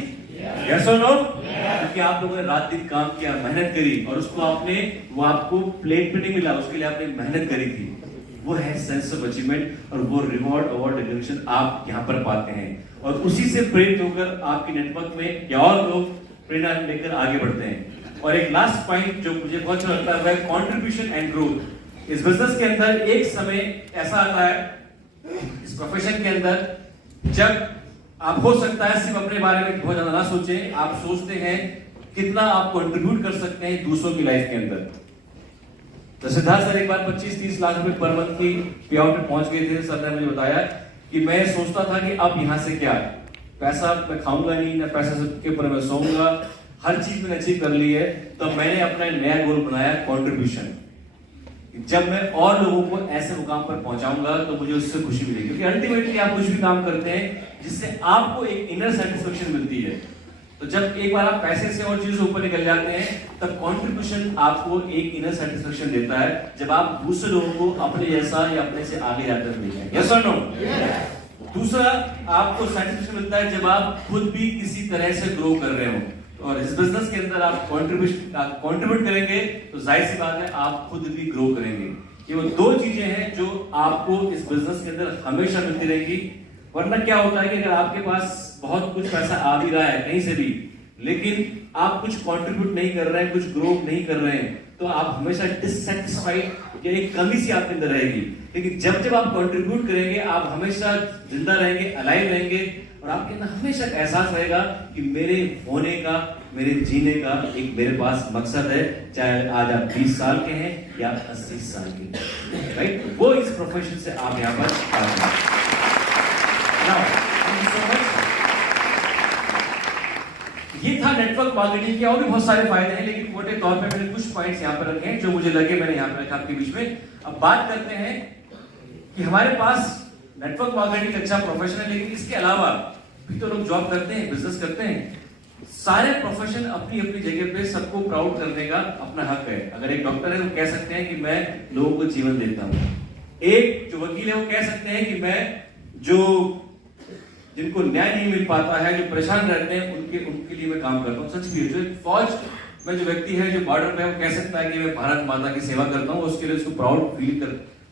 यस और नो? क्योंकि आप लोगों ने रात दिन काम किया, मेहनत करी, और उसको आपने, वो आपको प्लेट पे नहीं मिला, उसके लिए आपने मेहनत करी थी। वो है सेंस ऑफ अचीवमेंट, और वो रिवॉर्ड अवार्ड रिकॉग्निशन आप यहाँ पर पाते हैं, और उसी से प्रेरित होकर आपके नेटवर्क में या और लोग प्रेरणा लेकर आगे बढ़ते हैं। और एक लास्ट पॉइंट जो मुझे बहुत अच्छा लगता है, कंट्रीब्यूशन एंड ग्रोथ। इस बिजनेस के अंदर एक समय ऐसा आता है इस प्रोफेशन के अंदर जब आप हो सकता है सिर्फ अपने बारे में बहुत ज्यादा ना सोचें, आप सोचते हैं कितना आप कंट्रीब्यूट कर सकते हैं दूसरों की लाइफ के अंदर। तो सिद्धार्थ सर एक बार 25-30 लाख रुपए पर मंथ की पे आउट में पहुंच गए थे। सर ने मुझे बताया कि मैं सोचता था कि अब यहाँ से क्या पैसा मैं खाऊंगा नहीं, ना पैसा के ऊपर मैं सोऊंगा, हर चीज मैंने अचीव कर ली है। तो मैंने अपना नया गोल बनाया कंट्रीब्यूशन। जब मैं और लोगों को ऐसे मुकाम पर पहुंचाऊंगा तो मुझे उससे खुशी मिलेगी, क्योंकि अल्टीमेटली आप कुछ भी काम करते हैं जिससे आपको एक इनर सेटिस्फेक्शन मिलती है। तो जब एक बार आप पैसे से और चीजों से ऊपर निकल जाते हैं तब कंट्रीब्यूशन आपको एक इनर सेटिस्फेक्शन देता है, जब आप दूसरे लोगों को अपने जैसा या अपने से आगे जाते हुए देखें। यस और नो? दूसरा आपको सेटिस्फेक्शन मिलता है जब आप खुद भी किसी तरह से ग्रो कर रहे हो, और इस बिजनेस के अंदर आप कंट्रीब्यूट करेंगे तो जाहिर सी बात है आप खुद भी ग्रो करेंगे। ये वो दो चीजें हैं जो आपको इस बिजनेस के अंदर हमेशा मिलती रहेगी। वरना क्या होता है कि अगर आपके पास बहुत कुछ पैसा आ भी रहा है कहीं से भी, लेकिन आप कुछ कंट्रीब्यूट नहीं कर रहे हैं, कुछ ग्रो नहीं कर रहे हैं, तो आप हमेशा डिससेटिस्फाइड या एक कमी सी आपके अंदर रहेगी। लेकिन जब जब आप कंट्रीब्यूट करेंगे आप हमेशा जिंदा रहेंगे, अलाइव रहेंगे, और आपके अंदर हमेशा एहसास रहेगा कि मेरे होने का, मेरे जीने का एक मेरे पास मकसद है, चाहे आज आप 20 साल के हैं या 80 साल के, राइट? वो इस प्रोफेशन से आप यहाँ पर आते हैं। Now, thank you so much. ये था नेटवर्क मार्केटिंग के और भी बहुत सारे फायदे हैं, लेकिन मोटे तौर पे मैंने कुछ पॉइंट्स यहाँ पर रखे हैं जो मुझे लगे मैंने यहाँ पर रखा आपके बीच में। अब बात करते हैं कि हमारे पास नेटवर्क मार्केटिंग अच्छा प्रोफेशन है, लेकिन इसके अलावा भी तो लोग जॉब करते हैं, बिजनेस करते हैं। सारे प्रोफेशन अपनी अपनी जगह पे सबको प्राउड करने का अपना हक है। अगर एक डॉक्टर है वो कह सकते हैं कि मैं लोगों को जीवन देता हूँ। एक जो वकील है वो कह सकते हैं कि मैं जो जिनको न्याय नहीं मिल पाता है, जो परेशान रहते हैं, उनके लिए मैं काम करता हूँ। सच भी है। जो एक फौज में जो व्यक्ति है जो बॉर्डर पे, वो कह सकता है कि मैं भारत माता की सेवा करता हूँ, उसके लिए उसको प्राउड फील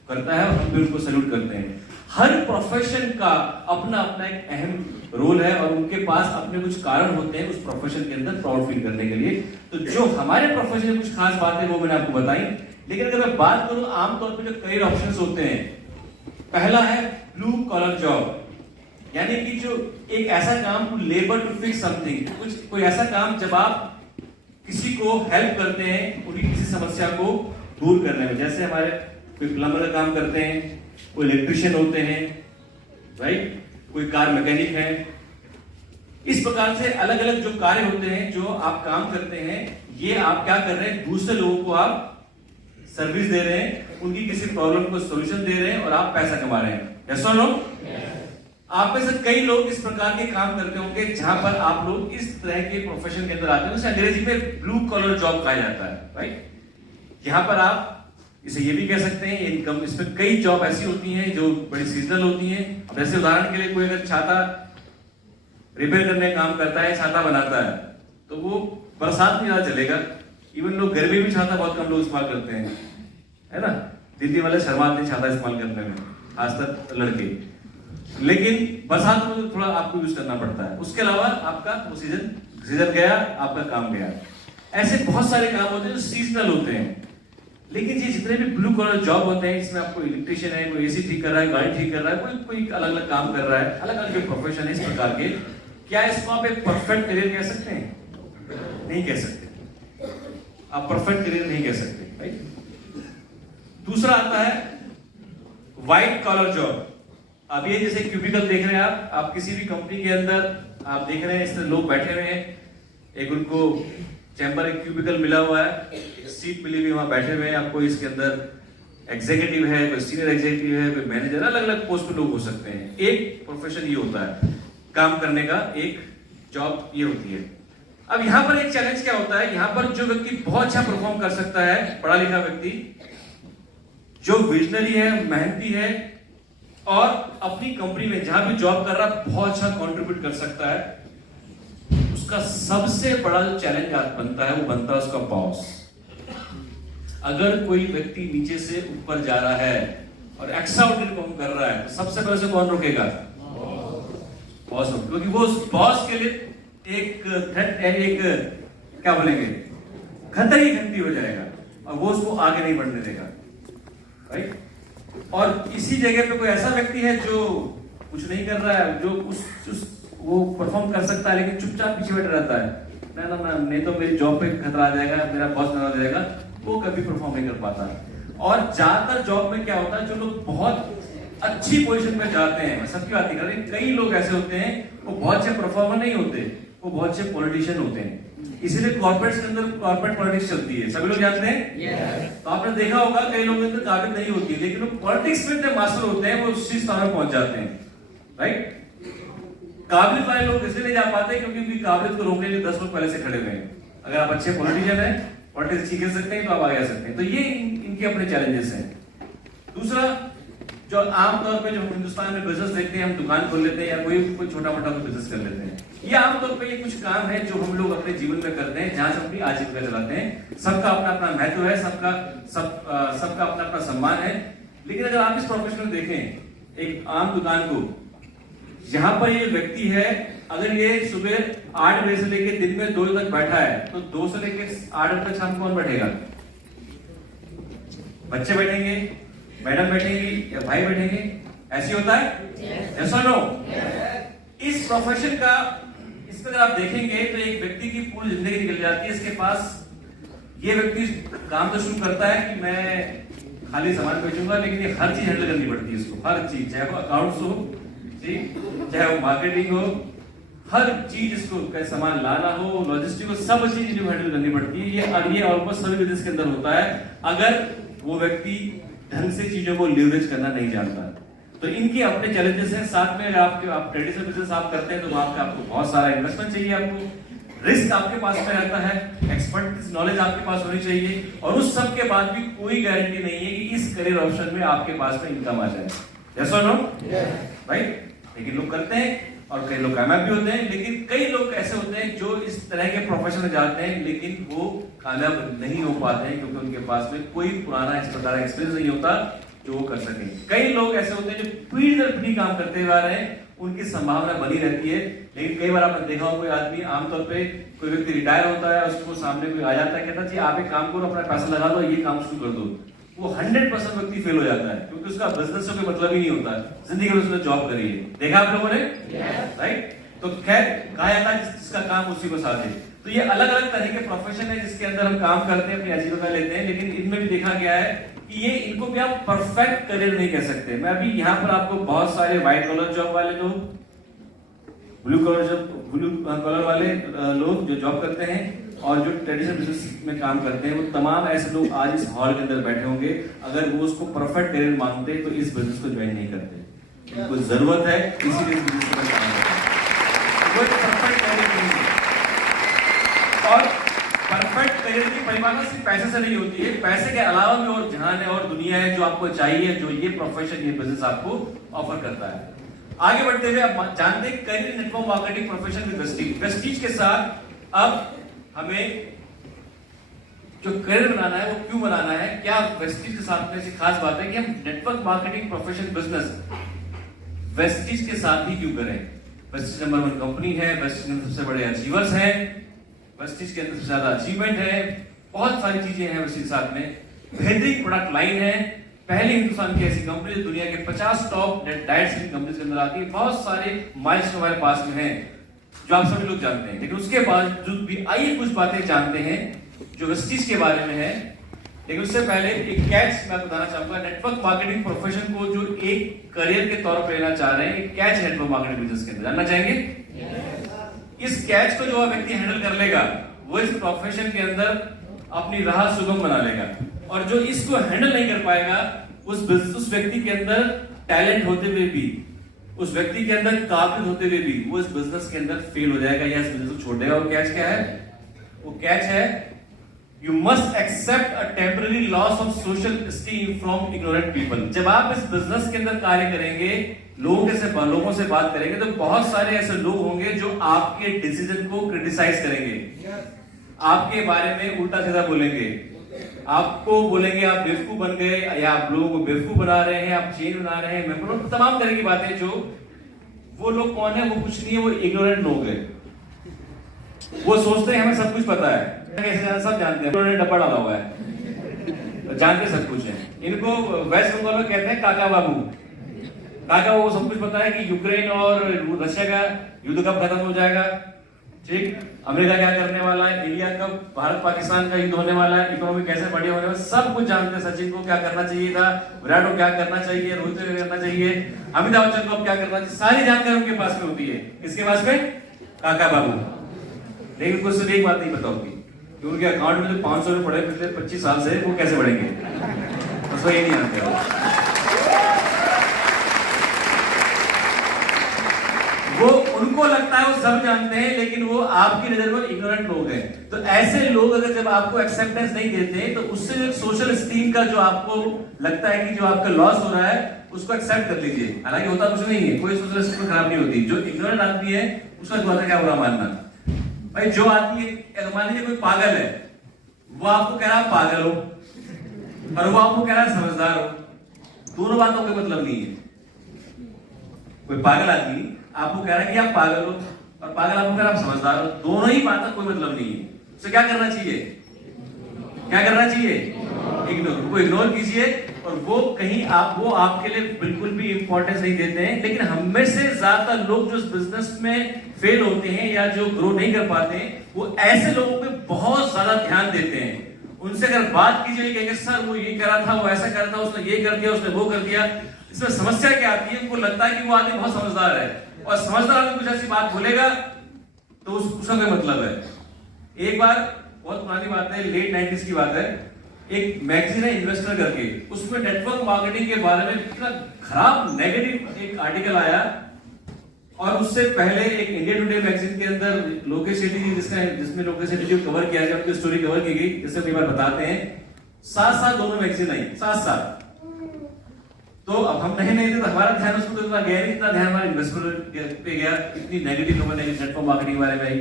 करता है, और हम भी उनको सैल्यूट करते हैं। हर प्रोफेशन का अपना अपना एक अहम रोल है, और उनके पास अपने कुछ कारण होते हैं उस प्रोफेशन के अंदर प्राउड फील करने के लिए। तो जो हमारे प्रोफेशन में कुछ खास बातें वो मैंने आपको बताई। लेकिन अगर मैं बात करूं आमतौर पर जो करियर ऑप्शंस होते हैं, पहला है ब्लू कॉलर जॉब, यानी कि जो एक ऐसा काम to labour to fix something, कोई ऐसा काम जब आप किसी को हेल्प करते हैं उनकी किसी समस्या को दूर करने में। जैसे हमारे कोई प्लम्बर का काम करते हैं, कोई इलेक्ट्रिशियन होते हैं, राइट, कोई कार मैकेनिक है। इस प्रकार से अलग अलग जो कार्य होते हैं जो आप काम करते हैं, ये आप क्या कर रहे हैं, दूसरे लोगों को आप सर्विस दे रहे हैं, उनकी किसी प्रॉब्लम को सॉल्यूशन दे रहे हैं, और आप पैसा कमा रहे हैं। यस और नो? आप में से कई लोग इस प्रकार के काम करते होंगे जहां पर आप लोग इस तरह के प्रोफेशन के अंदर आते हैं, उसे अंग्रेजी में ब्लू कॉलर जॉब कहा जाता है, राइट? यहां पर आप इसे ये भी कह सकते हैं इनकम, इसमें कई जॉब ऐसी होती हैं जो बड़ी सीजनल होती हैं। अब जैसे उदाहरण के लिए कोई अगर छाता रिपेयर करने का काम करता है, छाता बनाता है, तो वो बरसात में ज्यादा चलेगा। इवन लोग घर में भी छाता बहुत कम लोग इस्तेमाल करते हैं, है ना? दिल्ली वाले शर्माते हैं छाता इस्तेमाल करने में, खासकर लड़के। लेकिन बरसात में तो थोड़ा आपको यूज करना पड़ता है। उसके अलावा आपका वो सीजन गया, आपका काम गया। ऐसे बहुत सारे काम होते हैं जो सीजनल होते हैं। लेकिन ये जितने भी ब्लू कॉलर जॉब होते हैं, इसमें आपको इलेक्ट्रिशियन है, कोई एसी ठीक कर रहा है, गाड़ी ठीक कर रहा है, कोई अलग अलग काम कर रहा है, अलग अलग जो प्रोफेशन है इस प्रकार के, क्या इसको आप एक परफेक्ट करियर कह सकते हैं? नहीं कह सकते। आप परफेक्ट करियर नहीं कह सकते, राइट? दूसरा आता है व्हाइट कॉलर जॉब। अब ये जैसे क्यूबिकल देख रहे हैं आप किसी भी कंपनी के अंदर आप देख रहे हैं, इस तरह लोग बैठे हुए हैं, एक उनको चैम्बर, एक क्यूबिकल मिला हुआ है, एक सीट मिली हुई, वहां बैठे हुए हैं। आपको इसके अंदर एग्जीक्यूटिव है, कोई सीनियर एग्जीक्यूटिव है, कोई मैनेजर, अलग अलग पोस्ट पे लोग हो सकते हैं। एक प्रोफेशन ये होता है काम करने का, एक जॉब ये होती है। अब यहां पर एक चैलेंज क्या होता है, यहां पर जो व्यक्ति बहुत अच्छा परफॉर्म कर सकता है, पढ़ा लिखा व्यक्ति जो विजनरी है, मेहनती है, और अपनी कंपनी में जहां भी जॉब कर रहा है बहुत अच्छा कंट्रीब्यूट कर सकता है, उसका सबसे बड़ा जो चैलेंज बनता है वो बनता है उसका बॉस। अगर कोई व्यक्ति नीचे से ऊपर जा रहा है और एक्स्ट्राऑर्डिनरी परफॉर्म कर रहा है, तो सबसे पहले उसे कौन रोकेगा? बॉस, क्योंकि वो उस बॉस के लिए एक थ्रेट, एक क्या बोलेंगे, खतरे की घंटी हो जाएगा और वो उसको आगे नहीं बढ़ने देगा, राइट? और इसी जगह पे कोई ऐसा व्यक्ति है जो कुछ नहीं कर रहा है, जो वो परफॉर्म कर सकता है लेकिन चुपचाप पीछे बैठा रहता है, ना ना ना, नहीं तो मेरी जॉब पे खतरा आ जाएगा, मेरा बॉस नाराज हो जाएगा, वो कभी परफॉर्म नहीं कर पाता। और ज्यादातर जॉब में क्या होता है, जो लोग बहुत अच्छी पोजीशन में जाते हैं, सबकी बात नहीं कर रही, कई लोग ऐसे होते हैं वो बहुत अच्छे परफॉर्मर नहीं होते, वो बहुत अच्छे पॉलिटिशियन होते हैं। इसीलिए कॉर्पोरेट्स के अंदर कॉर्पोरेट पॉलिटिक्स चलती है, सभी लोग जानते हैं। तो आपने देखा होगा कई लोगों के अंदर काबिल नहीं होती, लेकिन वो पॉलिटिक्स में इतने मास्टर होते हैं, वो उसी स्थान पर पहुंच जाते हैं, राइट? काबिलियत वाले लोग इसलिए नहीं जा पाते क्योंकि काबिलियत को रोकने के लिए 10 लोग पहले से खड़े हुए हैं। अगर आप अच्छे पॉलिटिशियन हैं, पॉलिटिक्स अच्छी कर सकते हैं, तो आप आगे आ सकते हैं। तो ये इनके अपने चैलेंजेस हैं। दूसरा, जो आमतौर पे जो हिंदुस्तान में बिजनेस देखते हैं, हम दुकान खोल लेते हैं या कोई छोटा मोटा बिजनेस कर लेते हैं। ये आमतौर पे ये कुछ काम है जो हम लोग अपने जीवन में करते हैं, जहां से अपनी आजीविका चलाते हैं। सबका अपना अपना महत्व है, सबका अपना अपना सम्मान है। लेकिन अगर आप इस प्रोफेशन में देखें, एक आम दुकान को, यहाँ पर ये व्यक्ति है, अगर ये सुबह 8 बजे से लेकर दिन में 2 बजे तक बैठा है, तो 2 से लेकर 8 बजे तक शाम कौन बैठेगा? बच्चे बैठेंगे, मैडम बैठेंगी या भाई बैठेंगे? ऐसे होता है? yes or no? इस प्रोफेशन का, इसमें अगर आप देखेंगे तो एक व्यक्ति की पूरी जिंदगी निकल जाती है। इसके पास ये व्यक्ति काम तो शुरू करता है कि मैं खाली सामान बेचूंगा, लेकिन ये हर चीज हैंडल करनी पड़ती है इसको, हर चीज, चाहे वो अकाउंट्स हो, चाहे वो मार्केटिंग हो, हर चीज इसको, सामान लाना हो, लॉजिस्टिक हो, सब चीज इनको हैंडल करनी पड़ती है। ये ऑलमोस्ट सभी बिजनेस के अंदर होता है, अगर वो व्यक्ति ढंग से चीजों को लीवरेज करना नहीं जानता। तो इनके अपने चैलेंजेस हैं। साथ में अगर आप ट्रेडिशनल बिजनेस आप करते हैं तो वहां पे आपको बहुत सारा इन्वेस्टमेंट चाहिए, आपको रिस्क आपके पास में रहता है, एक्सपर्ट नॉलेज आपके पास होनी चाहिए, और उस सब के बाद भी कोई गारंटी नहीं है कि इस करियर ऑप्शन में आपके पास में इनकम आ जाए। यस और नो? राइट? लेकिन लोग करते हैं और कई लोग कामयाब भी होते हैं, लेकिन कई लोग ऐसे होते हैं जो इस तरह के प्रोफेशन में जाते हैं लेकिन वो कामयाब नहीं हो पाते हैं क्योंकि उनके पास में कोई पुराना इस प्रकार का एक्सपीरियंस नहीं होता जो वो कर सके। कई लोग ऐसे होते हैं जो पीढ़ी दर पीढ़ी काम करते हुए आ रहे हैं, उनकी संभावना बनी रहती है, लेकिन कई बार आपने देखा हो कोई आदमी, आमतौर पे कोई व्यक्ति रिटायर होता है, उसको सामने कोई आ जाता है, कहता है आप एक काम करो, अपना पैसा लगा दो, ये काम शुरू कर दो, वो 100% व्यक्ति फेल हो जाता है क्योंकि उसका बिजनेस से कोई मतलब ही नहीं होता, जिंदगी में उसने जॉब करी है। देखा आप लोगों ने? राइट? तो खैर, कहा जाता है जिसका काम उसी को साधे। तो ये अलग अलग तरह के प्रोफेशन है जिसके अंदर हम काम करते हैं, अपनी आजीविका लेते हैं, लेकिन इनमें भी देखा गया है कि ये इनको भी आप परफेक्ट करियर नहीं कह सकते। मैं अभी यहाँ पर आपको बहुत सारे व्हाइट कॉलर जॉब वाले लोग, ब्लू कॉलर वाले लोग जो जॉब करते हैं और जो ट्रेडिशनल बिजनेस में काम करते हैं, वो तमाम ऐसे लोग आज इस हॉल के अंदर बैठे होंगे, अगर वो उसको परफेक्ट करियर मानते तो इस बिजनेस को ज्वाइन नहीं करते। उनको जरूरत है इसीलिए इस बिजनेस में काम करते हैं। वो परफेक्ट करियर नहीं है। और परफेक्ट करियर की परिभाषा सिर्फ पैसे से नहीं होती है, पैसे के अलावा भी और जहान है और दुनिया है जो आपको चाहिए, जो ये प्रोफेशन, ये बिजनेस आपको ऑफर करता है। आगे बढ़ते हुए आप जानते हैं career network marketing profession with Vestige. Vestige के साथ अब हमें जो करियर बनाना है वो क्यों बनाना है, क्या वेस्टीज के साथ में ऐसी खास बात है कि हम network marketing profession business Vestige के साथ ही क्यों करें? वेस्टीज नंबर 1 कंपनी है, वेस्टीज में सबसे बड़े अचीवर्स हैं, वेस्टीज के अंदर सबसे ज्यादा अचीवमेंट है, बहुत सारी चीजें हैं वेस्टीज के साथ में, बेहतरीन प्रोडक्ट लाइन है, पहली हिंदुस्तान की ऐसी कंपनी जो दुनिया के 50 टॉप डाइट कंपनीज के अंदर आती है, बहुत सारे माइल्स हमारे पास में हैं जो आप सभी लोग जानते हैं। लेकिन उसके बावजूद भी आइए कुछ बातें जानते हैं जो वेस्टीज के बारे में है। लेकिन उससे पहले एक कैच मैं बताना चाहूंगा, नेटवर्क मार्केटिंग प्रोफेशन को जो एक करियर के तौर पर लेना चाह रहे हैं, एक कैच नेटवर्क मार्केटिंग बिजनेस के अंदर जानना चाहेंगे। इस कैच को जो व्यक्ति हैंडल कर लेगा वो इस प्रोफेशन के अंदर अपनी राह सुगम बना लेगा, और जो इसको हैंडल नहीं कर पाएगा उस व्यक्ति के अंदर टैलेंट होते हुए भी, उस व्यक्ति के अंदर काबिल होते हुए भी वो इस बिजनेस के अंदर फेल हो जाएगा या इस बिजनेस को छोड़ देगा। और कैच क्या है? वो कैच है you must accept a temporary loss of social esteem from ignorant people. जब आप इस बिजनेस के अंदर कार्य करेंगे, लोगों से बात करेंगे, तो बहुत सारे ऐसे लोग होंगे जो आपके डिसीजन को क्रिटिसाइज करेंगे, आपके बारे में उल्टा सीधा बोलेंगे, आपको बोलेंगे आप बेवकूफ बन गए या आप लोगों को बेवकूफ बना रहे हैं, आप चेन बना रहे हैं, तमाम तरह की बातें। जो वो लोग कौन है, वो कुछ नहीं है, वो इग्नोरेंट लोग हैं। वो सोचते हैं हमें सब कुछ पता है, कैसे जाना सब जानते हैं, उन्होंने डब्बा डाला हुआ है, जानते सब कुछ है। इनको वेस्ट बंगाल में कहते हैं काका बाबू। काका वो सब कुछ पता है कि यूक्रेन और रशिया का युद्ध कब खत्म हो जाएगा, ठीक, अमेरिका क्या करने वाला है, इंडिया कब भारत पाकिस्तान का युद्ध होने वाला है, इकोनॉमी कैसे बढ़िया होने वाला है, सब कुछ जानते हैं। सचिन को क्या करना चाहिए था, विराट को क्या करना चाहिए, रोहित को क्या करना चाहिए, अमिताभ बच्चन को क्या करना चाहिए, सारी जानकारी उनके पास में होती है। किसके पास में? काका बाबू। लेकिन उनको सिर्फ एक बात नहीं पता होगी कि उनके अकाउंट में जो 500 रुपए पड़े पिछले 25 साल से, वो कैसे बढ़ेंगे, बस वो ये नहीं जानते। वो उनको लगता है वो सब जानते हैं, लेकिन वो आपकी नजर में इग्नोरेंट लोग हैं। तो ऐसे लोग अगर जब आपको एक्सेप्टेंस नहीं देते, तो उससे जो सोशल स्टीम का जो आपको लगता है कि जो आपका लॉस हो रहा है, उसको एक्सेप्ट कर लीजिए। हालांकि होता कुछ नहीं है, कोई सोशल स्टीम खराब नहीं होती। जो इग्नोरेंट आदमी है उसका द्वारा क्या बुरा मानना भाई। जो आदमी, मान लीजिए कोई पागल है, वो आपको कह रहा है पागल हो, और वो आपको कह रहा है समझदार हो, दोनों बातों का कोई मतलब नहीं है। कोई पागल आदमी आपको कह रहा है कि आप पागल हो, और पागल आपको कह रहा है आप समझदार हो, दोनों ही बातों का कोई मतलब नहीं है। तो क्या करना चाहिए, क्या करना चाहिए? इग्नोर, वो इग्नोर कीजिए। और वो कहीं वो आपके लिए बिल्कुल भी इंपॉर्टेंस नहीं देते हैं। लेकिन हम में से ज्यादातर लोग जो बिजनेस में फेल होते हैं या जो ग्रो नहीं कर पाते हैं, वो ऐसे लोगों पे बहुत ज्यादा ध्यान देते हैं। उनसे अगर बात कीजिए, कहेंगे सर वो ये करा था, वो ऐसा करा था, उसने ये कर दिया, उसने वो कर दिया। इसमें समस्या क्या आती है, उनको लगता है कि वो आदमी बहुत समझदार है, और समझदार आदमी कुछ ऐसी बात बोलेगा तो उसका कोई मतलब है। एक बार, बहुत पुरानी बात है, लेट 90s की बात है, एक मैगजीन है इन्वेस्टर करके, उसमें नेटवर्क मार्केटिंग के बारे में इतना खराब नेगेटिव एक आर्टिकल आया। और उससे पहले एक इंडिया टुडे मैगजीन के अंदर लोकेश सेठी जी, जिसमें लोकेश सेठी जी को कवर किया गया, उनकी स्टोरी कवर की गई, जैसे कई बार बताते हैं, साथ साथ दोनों मैगजीन आई, साथ साथ। तो अब हम नहीं थे, तो हमारा ध्यान उसको तो इतना गया नहीं, इतना ध्यान हमारे इन्वेस्टमेंट पे गया। इतनी नेगेटिव लोगों ने नेटवर्क मार्केटिंग के बारे में आई।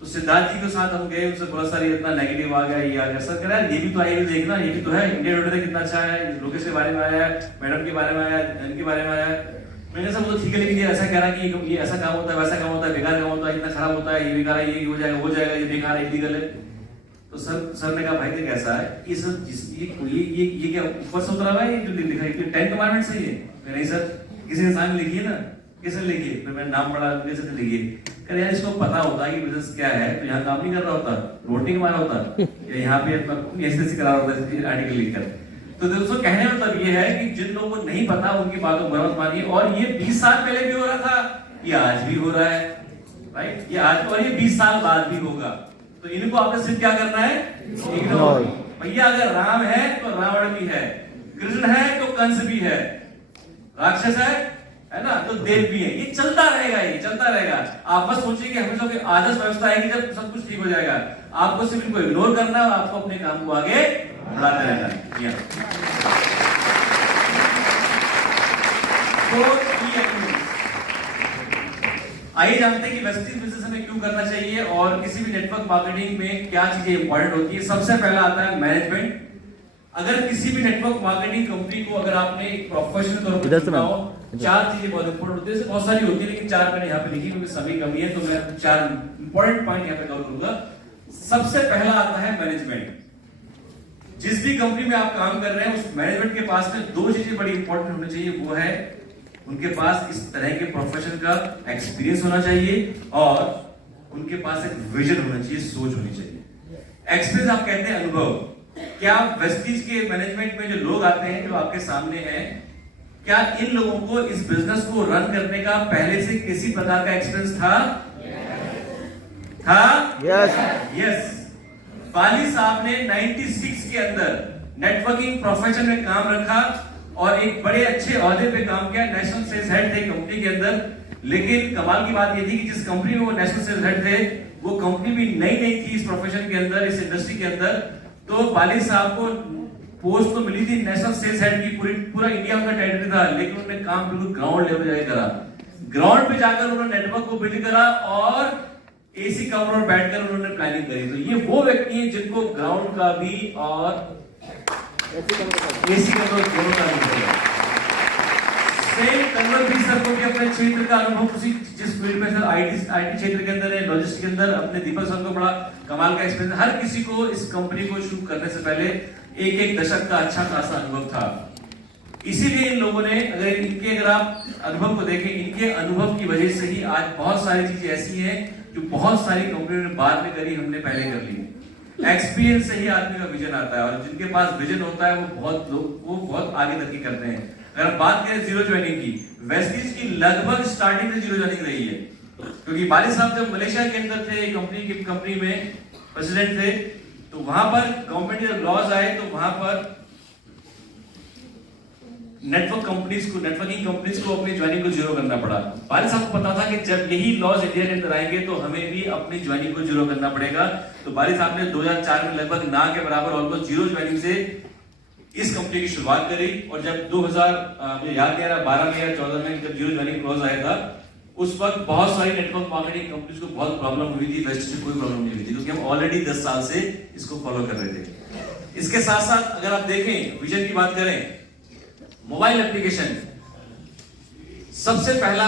तो सिद्धार्थ जी के साथ हम गए, उनसे बहुत सारी इतना नेगेटिव आ गया, ये आ गया। सर कह रहा है ये भी तो आइए देखना, ये भी तो है, इंडिया टुडे कितना अच्छा है, लोकेश के बारे में आया है, मैडम के बारे में आया, इनके बारे में आया। मैंने सब तो ठीक है, लेकिन ये ऐसा कह रहा है कि ये ऐसा काम होता है, वैसा काम होता है, बेकार काम होता है, इतना खराब होता है, ये बेकार है, ये हो जाएगा, वो जाएगा, ये बेकार है, इलीगल है। तो सर ने कहा भाई देख ऐसा है, ये सब ये क्या ऊपर से उतरा हुआ है, ये जो लिखा है 10 कमांडमेंट से ये? नहीं सर, किसी इंसान ने लिखी है ना, किसने लिखी? फिर मैंने नाम पढ़ा, कैसे लिखी? कह यार इसको पता होता है कि बिजनेस क्या है, तो यहाँ काम नहीं कर रहा होता, रोटी कमा रहा होता, या यहाँ पे ऐसे करा होता है आर्टिकल लिखकर। तो दोस्तों कहने का मतलब ये है कि जिन लोगों को नहीं पता उनकी बातों को मत मानिए। और ये 20 साल पहले भी हो रहा था, ये आज भी हो रहा है, राइट? ये आज, और ये 20 साल बाद भी होगा। तो इनको आपने सिर्फ क्या करना है? इग्नोर। भैया अगर राम है तो रावण भी है, कृष्ण है तो कंस भी है, राक्षस है ना, तो देव भी है। ये चलता रहेगा, ये चलता रहेगा। आप बस सोचिए कि हमेशा की आदर्श व्यवस्था है कि जब सब कुछ ठीक हो जाएगा, आपको सिर्फ इनको इग्नोर करना है और आपको अपने काम को आगे बढ़ाते रहना है। आइए जानते हैं कि वेस्टेज बिजनेस हमें क्यों करना चाहिए और किसी भी नेटवर्क मार्केटिंग में क्या चीजें इंपॉर्टेंट होती है। सबसे पहला आता है मैनेजमेंट। अगर किसी भी नेटवर्क मार्केटिंग कंपनी को अगर आपने एक प्रोफेशनल तौर पर चुना हो, 4 चीजें बहुत इंपॉर्टेंट होती है। बहुत सारी होती है, लेकिन 4 मैंने यहाँ पे लिखी क्योंकि समय कमी है, तो मैं 4 इंपॉर्टेंट पॉइंट यहाँ पे कवर करूंगा। सबसे पहला आता है मैनेजमेंट। जिस भी कंपनी में आप काम कर रहे हैं, उस मैनेजमेंट के पास में 2 चीजें बड़ी इंपॉर्टेंट होनी चाहिए। वो है उनके पास इस तरह के प्रोफेशन का एक्सपीरियंस होना चाहिए और उनके पास एक विजन होना चाहिए, सोच होनी चाहिए। एक्सपीरियंस आप कहते हैं अनुभव। क्या वेस्टीज के मैनेजमेंट में जो लोग आते हैं, जो आपके सामने हैं, क्या इन लोगों को इस बिजनेस को रन करने का पहले से किसी प्रकार का एक्सपीरियंस था? यस। बाली साहब ने 96 के अंदर नेटवर्किंग प्रोफेशन में काम रखा और एक बड़े अच्छे ओहदे पे काम किया। नेशनल सेल्स हेड थे कंपनी के अंदर। लेकिन कमाल की बात ये थी कि जिस कंपनी में वो नेशनल सेल्स हेड थे, वो कंपनी भी नई थी इस प्रोफेशन के अंदर, इस इंडस्ट्री के अंदर। तो बाली साहब को पोस्ट तो मिली थी नेशनल सेल्स हेड की, पूरा इंडिया उनका टेरिटरी था, लेकिन उन्होंने काम बिल्कुल ग्राउंड लेवल पे जाकर करा। ग्राउंड पे जाकर उन्होंने नेटवर्क को बिल्ड करा और एसी कमरों में बैठकर उन्होंने प्लानिंग करी। तो ये वो व्यक्ति हैं जिनको ग्राउंड का भी और एसी कमरों दोनों का अनुभव है। सेम कन्वर सर को भी अपने क्षेत्र का अनुभव, उसी जिस फील्ड में सर आईटी क्षेत्र के अंदर है, लॉजिस्टिक के अंदर, अपने दीपक सर को बड़ा कमाल का एक्सपीरियंस। हर किसी को इस कंपनी को शुरू करने से पहले एक दशक का अच्छा खासा अनुभव था। इसीलिए इन लोगों ने, अगर आप अनुभव को देखें, इनके अनुभव की वजह से ही आज बहुत सारी चीजें ऐसी हैं जो बहुत सारी कंपनियों ने बाद में करी, हमने पहले कर ली। एक्सपीरियंस से ही आदमी का विजन आता है, और जिनके पास विजन होता है वो बहुत आगे तरक्की करते हैं। अगर हम बात करें जीरो ज्वाइनिंग की, वेस्टीज की लगभग स्टार्टिंग से जीरो ज्वाइनिंग रही है, क्योंकि बाली साहब जब मलेशिया के अंदर थे, कंपनी में प्रेसिडेंट थे, तो वहां पर गवर्नमेंट के लॉज आए तो वहां पर नेटवर्किंग कंपनीज को अपनी ज्वाइनिंग को जीरो करना पड़ा। बाली साहब को पता था कि जब यही लॉज इंडिया के अंदर आएंगे तो हमें भी अपनी ज्वाइनिंग को जीरो करना पड़ेगा। तो बाली साहब ने 2004 में लगभग ना के बराबर ऑलमोस्ट जीरो ज्वाइनिंग से इस कंपनी की शुरुआत करी। और जब 2000 याद नहीं आ रहा 12 में या 14 में जब जीरो ज्वाइनिंग क्लोज आया था, उस वक्त बहुत सारी नेटवर्क मार्केटिंग कंपनीज को बहुत प्रॉब्लम हुई थी, वेस्ट से कोई प्रॉब्लम नहीं हुई थी, क्योंकि हम ऑलरेडी 10 साल से इसको फॉलो कर रहे थे। इसके साथ साथ अगर आप देखें, विजन की बात करें, मोबाइल एप्लीकेशन, सबसे पहला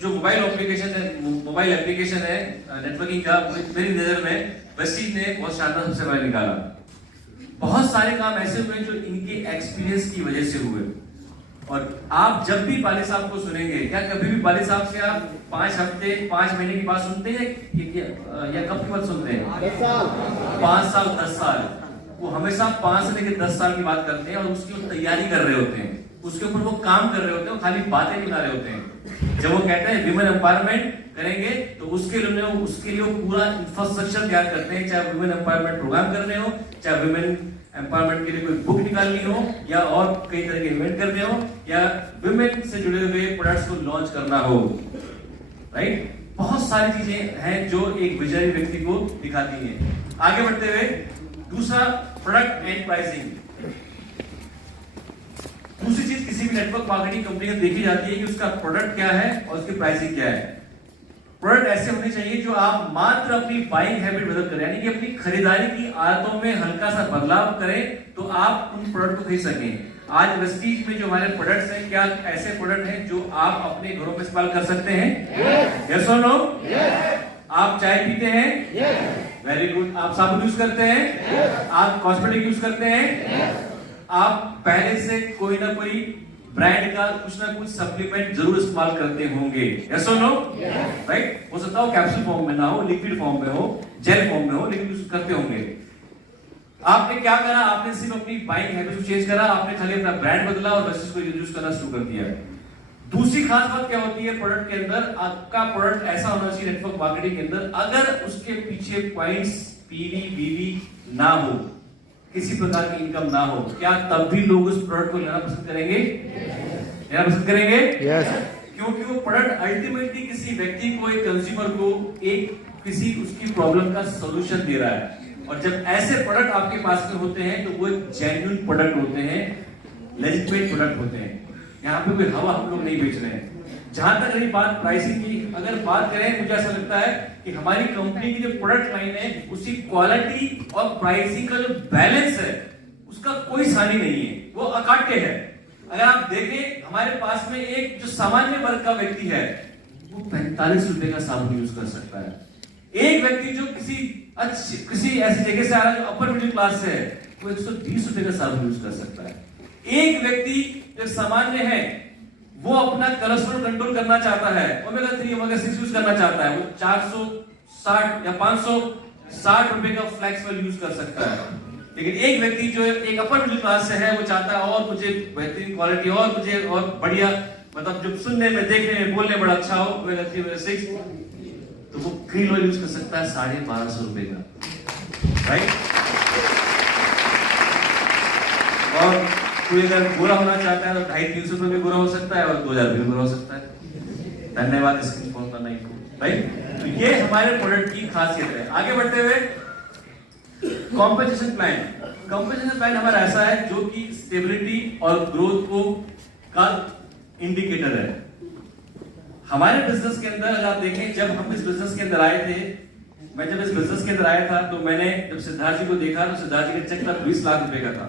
जो मोबाइल एप्लीकेशन है नेटवर्किंग का, मेरी नजर में वेस्टीज ने बहुत शानदार सबसे पहले निकाला। बहुत सारे काम ऐसे हुए जो इनके एक्सपीरियंस की वजह से हुए। और आप जब भी बाली साहब को सुनेंगे, क्या कभी भी बाली साहब से आप 5 हफ्ते 5 महीने की बात सुनते हैं या कब की बात सुनते हैं? 10 साल 5 साल 10 साल। वो हमेशा 5 से लेकर 10 साल की बात करते हैं और उसकी तैयारी कर रहे होते हैं, उसके ऊपर वो काम कर रहे होते हैं, खाली बातें नहीं बना रहे होते हैं। जब वो कहते हैं विमेन एम्पावरमेंट करेंगे तो उसके लिए वो पूरा इंफ्रास्ट्रक्चर तैयार करते हैं, चाहे विमेन एम्पावरमेंट प्रोग्राम करने हो, चाहे विमेन एम्पावरमेंट के लिए कोई बुक निकालनी हो, या और कई तरह के इवेंट करने हो, या विमेन से जुड़े हुए प्रोडक्ट्स को लॉन्च करना हो, राइट। बहुत सारी चीजें हैं जो एक विजयी व्यक्ति को दिखाती हैं। आगे बढ़ते हुए, दूसरा प्रोडक्ट एंड प्राइसिंग। दूसरी चीज किसी भी नेटवर्क मार्केटिंग कंपनी में देखी जाती है कि उसका प्रोडक्ट क्या है और उसकी प्राइसिंग क्या है। प्रोडक्ट ऐसे होने चाहिए जो आप मात्र अपनी बाइंग हैबिट बदल करें, यानी कि अपनी खरीदारी की आदतों में हल्का सा बदलाव करें तो आप उन प्रोडक्ट को खरीद सकें। आज वेस्टीज में जो हमारे प्रोडक्ट्स हैं, क्या ऐसे प्रोडक्ट हैं जो आप अपने घरों में इस्तेमाल कर सकते हैं? यस और नो? आप चाय पीते हैं? Very good. आप साबुन यूज करते हैं? आप कॉस्मेटिक यूज करते हैं? आप पहले से कोई ना कोई ब्रांड का कुछ ना कुछ सप्लीमेंट जरूर इस्तेमाल करते होंगे, यस और नो? राइट। हो सकता हो कैप्सूल फॉर्म में ना हो, लिक्विड फॉर्म में हो, जेल फॉर्म में हो, लेकिन यूज करते होंगे। आपने क्या करा? आपने सिर्फ अपनी बाइंग हैबिट को चेंज करा, आपने खाली अपना ब्रांड बदला और बस इसको यूज करना शुरू कर दिया। दूसरी खास बात क्या होती है प्रोडक्ट के अंदर? आपका प्रोडक्ट ऐसा होना चाहिए नेटवर्क मार्केटिंग के अंदर, अगर उसके पीछे पॉइंट्स पीवी बीवी ना हो, किसी प्रकार की इनकम ना हो, क्या तब भी लोग उस प्रोडक्ट को लेना पसंद करेंगे? लेना पसंद करेंगे? यस। क्योंकि वो प्रोडक्ट अल्टीमेटली किसी व्यक्ति को, एक कंज्यूमर को, एक किसी उसकी प्रॉब्लम का सॉल्यूशन दे रहा है। और जब ऐसे प्रोडक्ट आपके पास में होते हैं तो वो जेन्युइन प्रोडक्ट होते हैं, लेजिटिमेट प्रोडक्ट होते हैं। यहाँ पे कोई हवा हम लोग नहीं बेच रहे हैं। जहां तक रही बात प्राइसिंग की, अगर बात करें, मुझे ऐसा लगता है कि हमारी कंपनी की जो प्रोडक्ट लाइन है उसकी क्वालिटी और प्राइसिंग का जो बैलेंस है उसका कोई सानी नहीं है, वो अकाट्य है। अगर आप देखें हमारे पास में एक जो सामान्य वर्ग का व्यक्ति है वो 45 रुपए का साबुन यूज कर सकता है। एक व्यक्ति जो किसी ऐसी जगह से आ रहा है जो अपर मिडिल क्लास से है, वो 120 रुपए का साबुन यूज कर सकता है। एक व्यक्ति जो सामान्य है वो अपना कोलेस्ट्रॉल कंट्रोल करना चाहता है, ओमेगा 3 ओमेगा 6 यूज करना चाहता है, वो 460 या 560 रुपए का फ्लैक्स ऑयल यूज कर सकता है। लेकिन एक व्यक्ति जो एक अपर मिडिल क्लास से है वो चाहता है और मुझे बेहतरीन क्वालिटी और मुझे और बढ़िया, मतलब जो सुनने में, देखने में, बोलने में बड़ा अच्छा हो, ओमेगा 3 ओमेगा 6, तो वो क्रीम ऑयल यूज कर सकता है 1250 रुपए का, राइट। और कोई अगर गोरा होना चाहता है तो 250-300 रुपए में गोरा हो सकता है और 2000 में गोरा हो सकता है। धन्यवाद इसको इन्फॉर्म करना ही, राइट। तो ये हमारे प्रोडक्ट की खासियत है। आगे बढ़ते हुए, कॉम्पेंसेशन प्लान। कॉम्पेंसेशन प्लान हमारा ऐसा है जो कि स्टेबिलिटी और ग्रोथ को का इंडिकेटर है। हमारे बिजनेस के अंदर अगर आप देखें, जब हम इस बिजनेस के अंदर आए थे मैं जब इस बिजनेस के अंदर आया था तो मैंने जब सिद्धार्थ जी को देखा तो सिद्धार्थ जी का चेक था 20 लाख रुपए का था।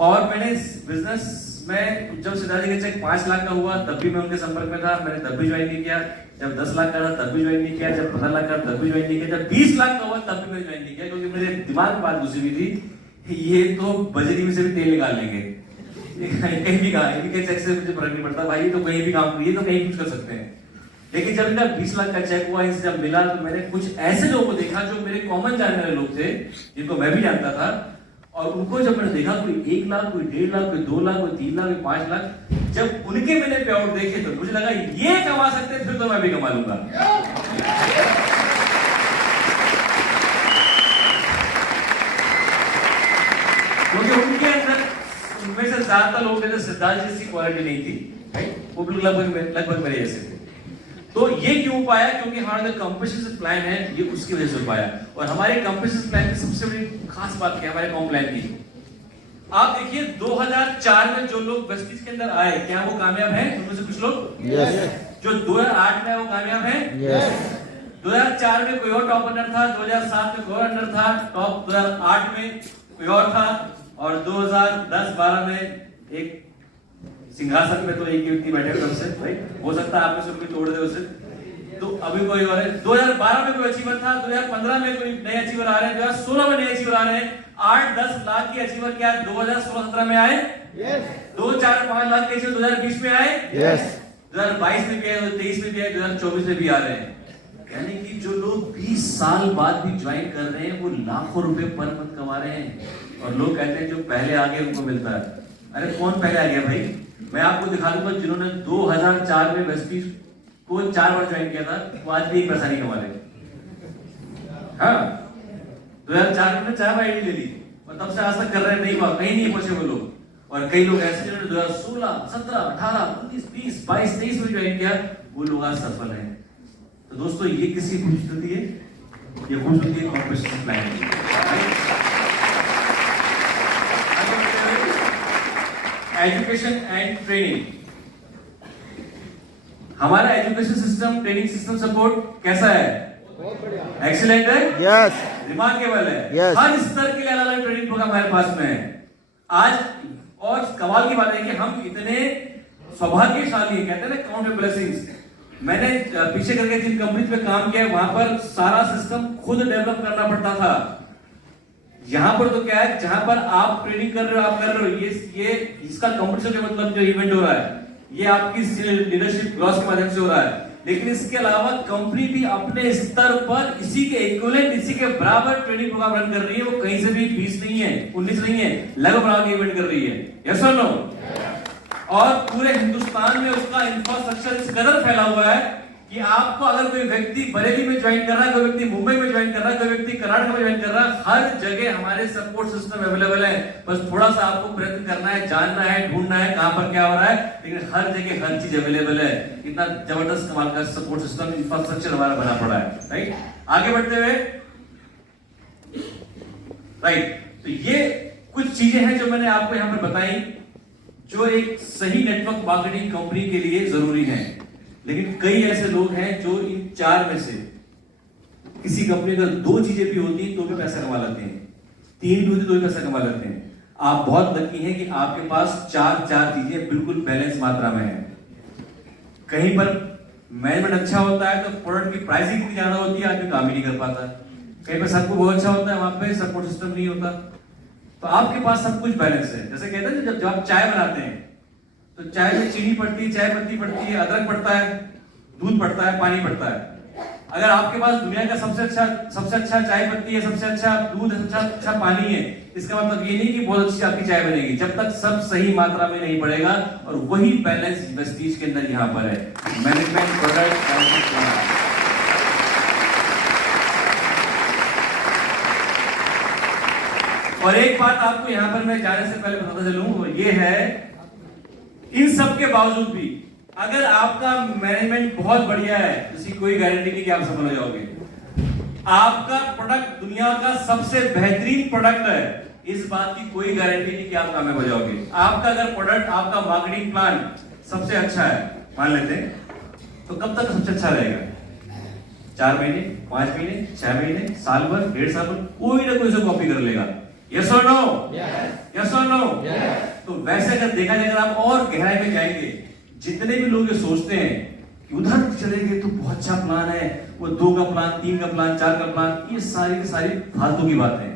और मैंने इस बिजनेस में जब सिद्धार्थ जी का चेक 5 लाख का हुआ तब भी मैं उनके संपर्क में था, मैंने तब भी ज्वाइन नहीं किया। जब 10 लाख का था तब भी ज्वाइन नहीं किया, जब 15 लाख का तब भी ज्वाइन नहीं किया, जब 20 लाख का हुआ तब भी मैंने ज्वाइन नहीं किया, क्योंकि मेरे दिमाग में बात घुसी हुई थी ये तो बजरी में से भी तेल निकाल लेंगे, कहीं भी कहा इनके चेक से मुझे फर्क नहीं पड़ता भाई, ये तो कहीं भी काम करिए तो कहीं कुछ कर सकते हैं। लेकिन जब इनका 20 लाख का चेक हुआ, इनसे जब मिला तो मैंने कुछ ऐसे लोगों को देखा जो मेरे कॉमन जानने वाले लोग थे, जिनको मैं भी जानता था, और उनको जब मैंने देखा कोई 1 लाख, कोई 1.5 लाख, कोई 2 लाख, कोई 3 लाख, कोई 5 लाख, जब उनके मैंने पे आउट देखे तो मुझे लगा ये कमा सकते हैं, फिर तो मैं भी कमा लूंगा। क्योंकि उनके अंदर उनमें से ज्यादातर लोग थे सिद्धार्थ जैसी क्वालिटी नहीं थी, वो बिल्कुल लगभग मेरे जैसे थे। तो ये क्यों पाया? क्योंकि हमारा जो कंपनसेशन प्लान है ये उसकी वजह से पाया। और हमारे कंपनसेशन प्लान की सबसे बड़ी खास बात क्या है हमारे कॉम प्लान की? आप देखिए 2004 में जो लोग वेस्टिज के अंदर आए, क्या वो कामयाब हैं? उनमें से कुछ लोग यस। जो 2008 में वो कामयाब हैं? यस। 2004 में कोई और टॉप रनर था, 2007 में कोई और रनर था, टॉप 2008 में कोई और था, और 2010-12 में एक सिंहासन में तो एक व्यक्ति बैठे हुए उससे, राइट? हो सकता है आप में से कोई तोड़ दे उसे, तो अभी कोई और है। 2012 में कोई अचीवर था, 2015 में कोई नए अचीवर आ रहे हैं, 2016 में नए अचीवर आ रहे हैं। 8-10 लाख के अचीवर क्या 2016-17 में आए? यस। 2-4-5 लाख के अचीवर 2020 में आए? यस। 2022 में भी आए, 2023 में भी आए, 2024 में भी आ रहे हैं। यानी कि जो लोग 20 साल बाद भी ज्वाइन कर रहे हैं वो लाखों रुपए पर मंथ कमा रहे हैं। और लोग कहते हैं जो पहले आ गए उनको मिलता है। अरे कौन पहले आ गया भाई? मैं आपको दिखा दूंगा जिन्होंने 2004 में वेस्टिज को 4 बार ज्वाइन किया था, वो आज भी एक पैसा नहीं कमा रहे। हाँ, 2004 में 4 बार आईडी ले ली और तब से आज तक कर रहे हैं, नहीं हुआ, कहीं नहीं पहुंचे वो लोग। और कई लोग ऐसे जिन्होंने 2016, 17, 18, 19, 20, 22, 23 में ज्वाइन किया, वो लोग आज सफल हैं। तो दोस्तों ये किसी खूबसूरती है? ये खूबसूरती है corporation plan. Education and training, हमारा education system, training system support कैसा है? एक्सीलेंट है, यस, रिमार्केबल है। Yes. हर स्तर के लिए अलग अलग ट्रेनिंग प्रोग्राम हमारे पास में है आज। और कमाल की बात है कि हम इतने सौभाग्यशाली हैं, कहते हैं ना काउंट ब्लेसिंग्स। मैंने पीछे करके जिन कंपनी पे काम किया वहां पर सारा सिस्टम खुद डेवलप करना पड़ता था। यहां पर तो क्या है, जहां पर आप ट्रेनिंग कर रहे हो, आप कर रहे हो, ये इसका कंपटीशन का मतलब जो इवेंट हो रहा है ये आपकी लीडरशिप ग्रॉस के माध्यम से हो रहा है। लेकिन इसके अलावा कंपनी भी अपने स्तर पर इसी के इक्विवेलेंट, इसी के बराबर ट्रेनिंग प्रोग्राम रन कर रही है। वो कहीं से भी 20 नहीं है, 19 नहीं है, लगभग बराबर के इवेंट कर रही है। यस और नो? और पूरे हिंदुस्तान में उसका इंफ्रास्ट्रक्चर इस कदर फैला हुआ है कि आपको अगर कोई व्यक्ति बरेली में ज्वाइन कर रहा है, कोई व्यक्ति मुंबई में ज्वाइन कर रहा है, कोई व्यक्ति कर्नाटक में ज्वाइन कर रहा है, हर जगह हमारे सपोर्ट सिस्टम अवेलेबल है। बस थोड़ा सा आपको प्रयत्न करना है, जानना है, ढूंढना है कहां पर क्या हो रहा है, लेकिन हर जगह हर चीज अवेलेबल है। इतना जबरदस्त कमाल का सपोर्ट सिस्टम, इंफ्रास्ट्रक्चर हमारा बना पड़ा है, राइट? आगे बढ़ते हुए, राइट, तो ये कुछ चीजें हैं जो मैंने आपको यहां पर बताई जो एक सही नेटवर्क मार्केटिंग कंपनी के लिए जरूरी है। लेकिन कई ऐसे लोग हैं जो इन 4 में से किसी कंपनी का 2 चीजें भी होती तो भी पैसा कमा लेते हैं, 3 भी होती तो भी पैसा कमा लेते हैं। आप बहुत लकी हैं कि आपके पास 4 चीजें बिल्कुल बैलेंस मात्रा में है। कहीं पर मैनेजमेंट अच्छा होता है तो प्रोडक्ट की प्राइसिंग इतनी ज्यादा होती है आदमी काम ही नहीं कर पाता। कहीं पर सबको बहुत अच्छा होता है, वहां पे सपोर्ट सिस्टम नहीं होता। तो आपके पास सब कुछ बैलेंस है। जैसे कहते हैं जब आप चाय बनाते हैं तो चाय में चीनी पड़ती है, चाय पत्ती पड़ती है, अदरक पड़ता है, दूध पड़ता है, पानी पड़ता है। अगर आपके पास दुनिया का सबसे अच्छा चाय पत्ती है, सबसे अच्छा दूध है, सबसे अच्छा पानी है, इसका मतलब ये नहीं कि बहुत अच्छी आपकी चाय बनेगी जब तक सब सही मात्रा में नहीं पड़ेगा। और वही बैलेंस वेस्टीज के अंदर यहां पर है। मैनेजमेंट, प्रोडक्ट, और एक बात आपको यहां पर मैं जाने से पहले बताता चलूं, वो ये है इन सब के बावजूद भी अगर आपका मैनेजमेंट बहुत बढ़िया है, इसकी कोई गारंटी नहीं कि आप सफल हो जाओगे। आपका प्रोडक्ट दुनिया का सबसे बेहतरीन प्रोडक्ट है, इस बात की कोई गारंटी नहीं कि आप कामयाब हो जाओगे। आपका अगर प्रोडक्ट, आपका मार्केटिंग प्लान सबसे अच्छा है मान लेते हैं, तो कब तक सबसे अच्छा रहेगा? 4 महीने, 5 महीने, 6 महीने, साल भर, 1.5 साल भर कोई ना कोई से कॉपी कर लेगा। यस और नो? यस और नो? तो वैसे अगर देखा जाए, अगर आप और गहराई में जाएंगे, जितने भी लोग ये सोचते हैं कि उधर चलेंगे तो बहुत अच्छा प्लान है, वो 2 का प्लान, 3 का प्लान, 4 का प्लान, ये सारी की सारी फालतू की बातें हैं।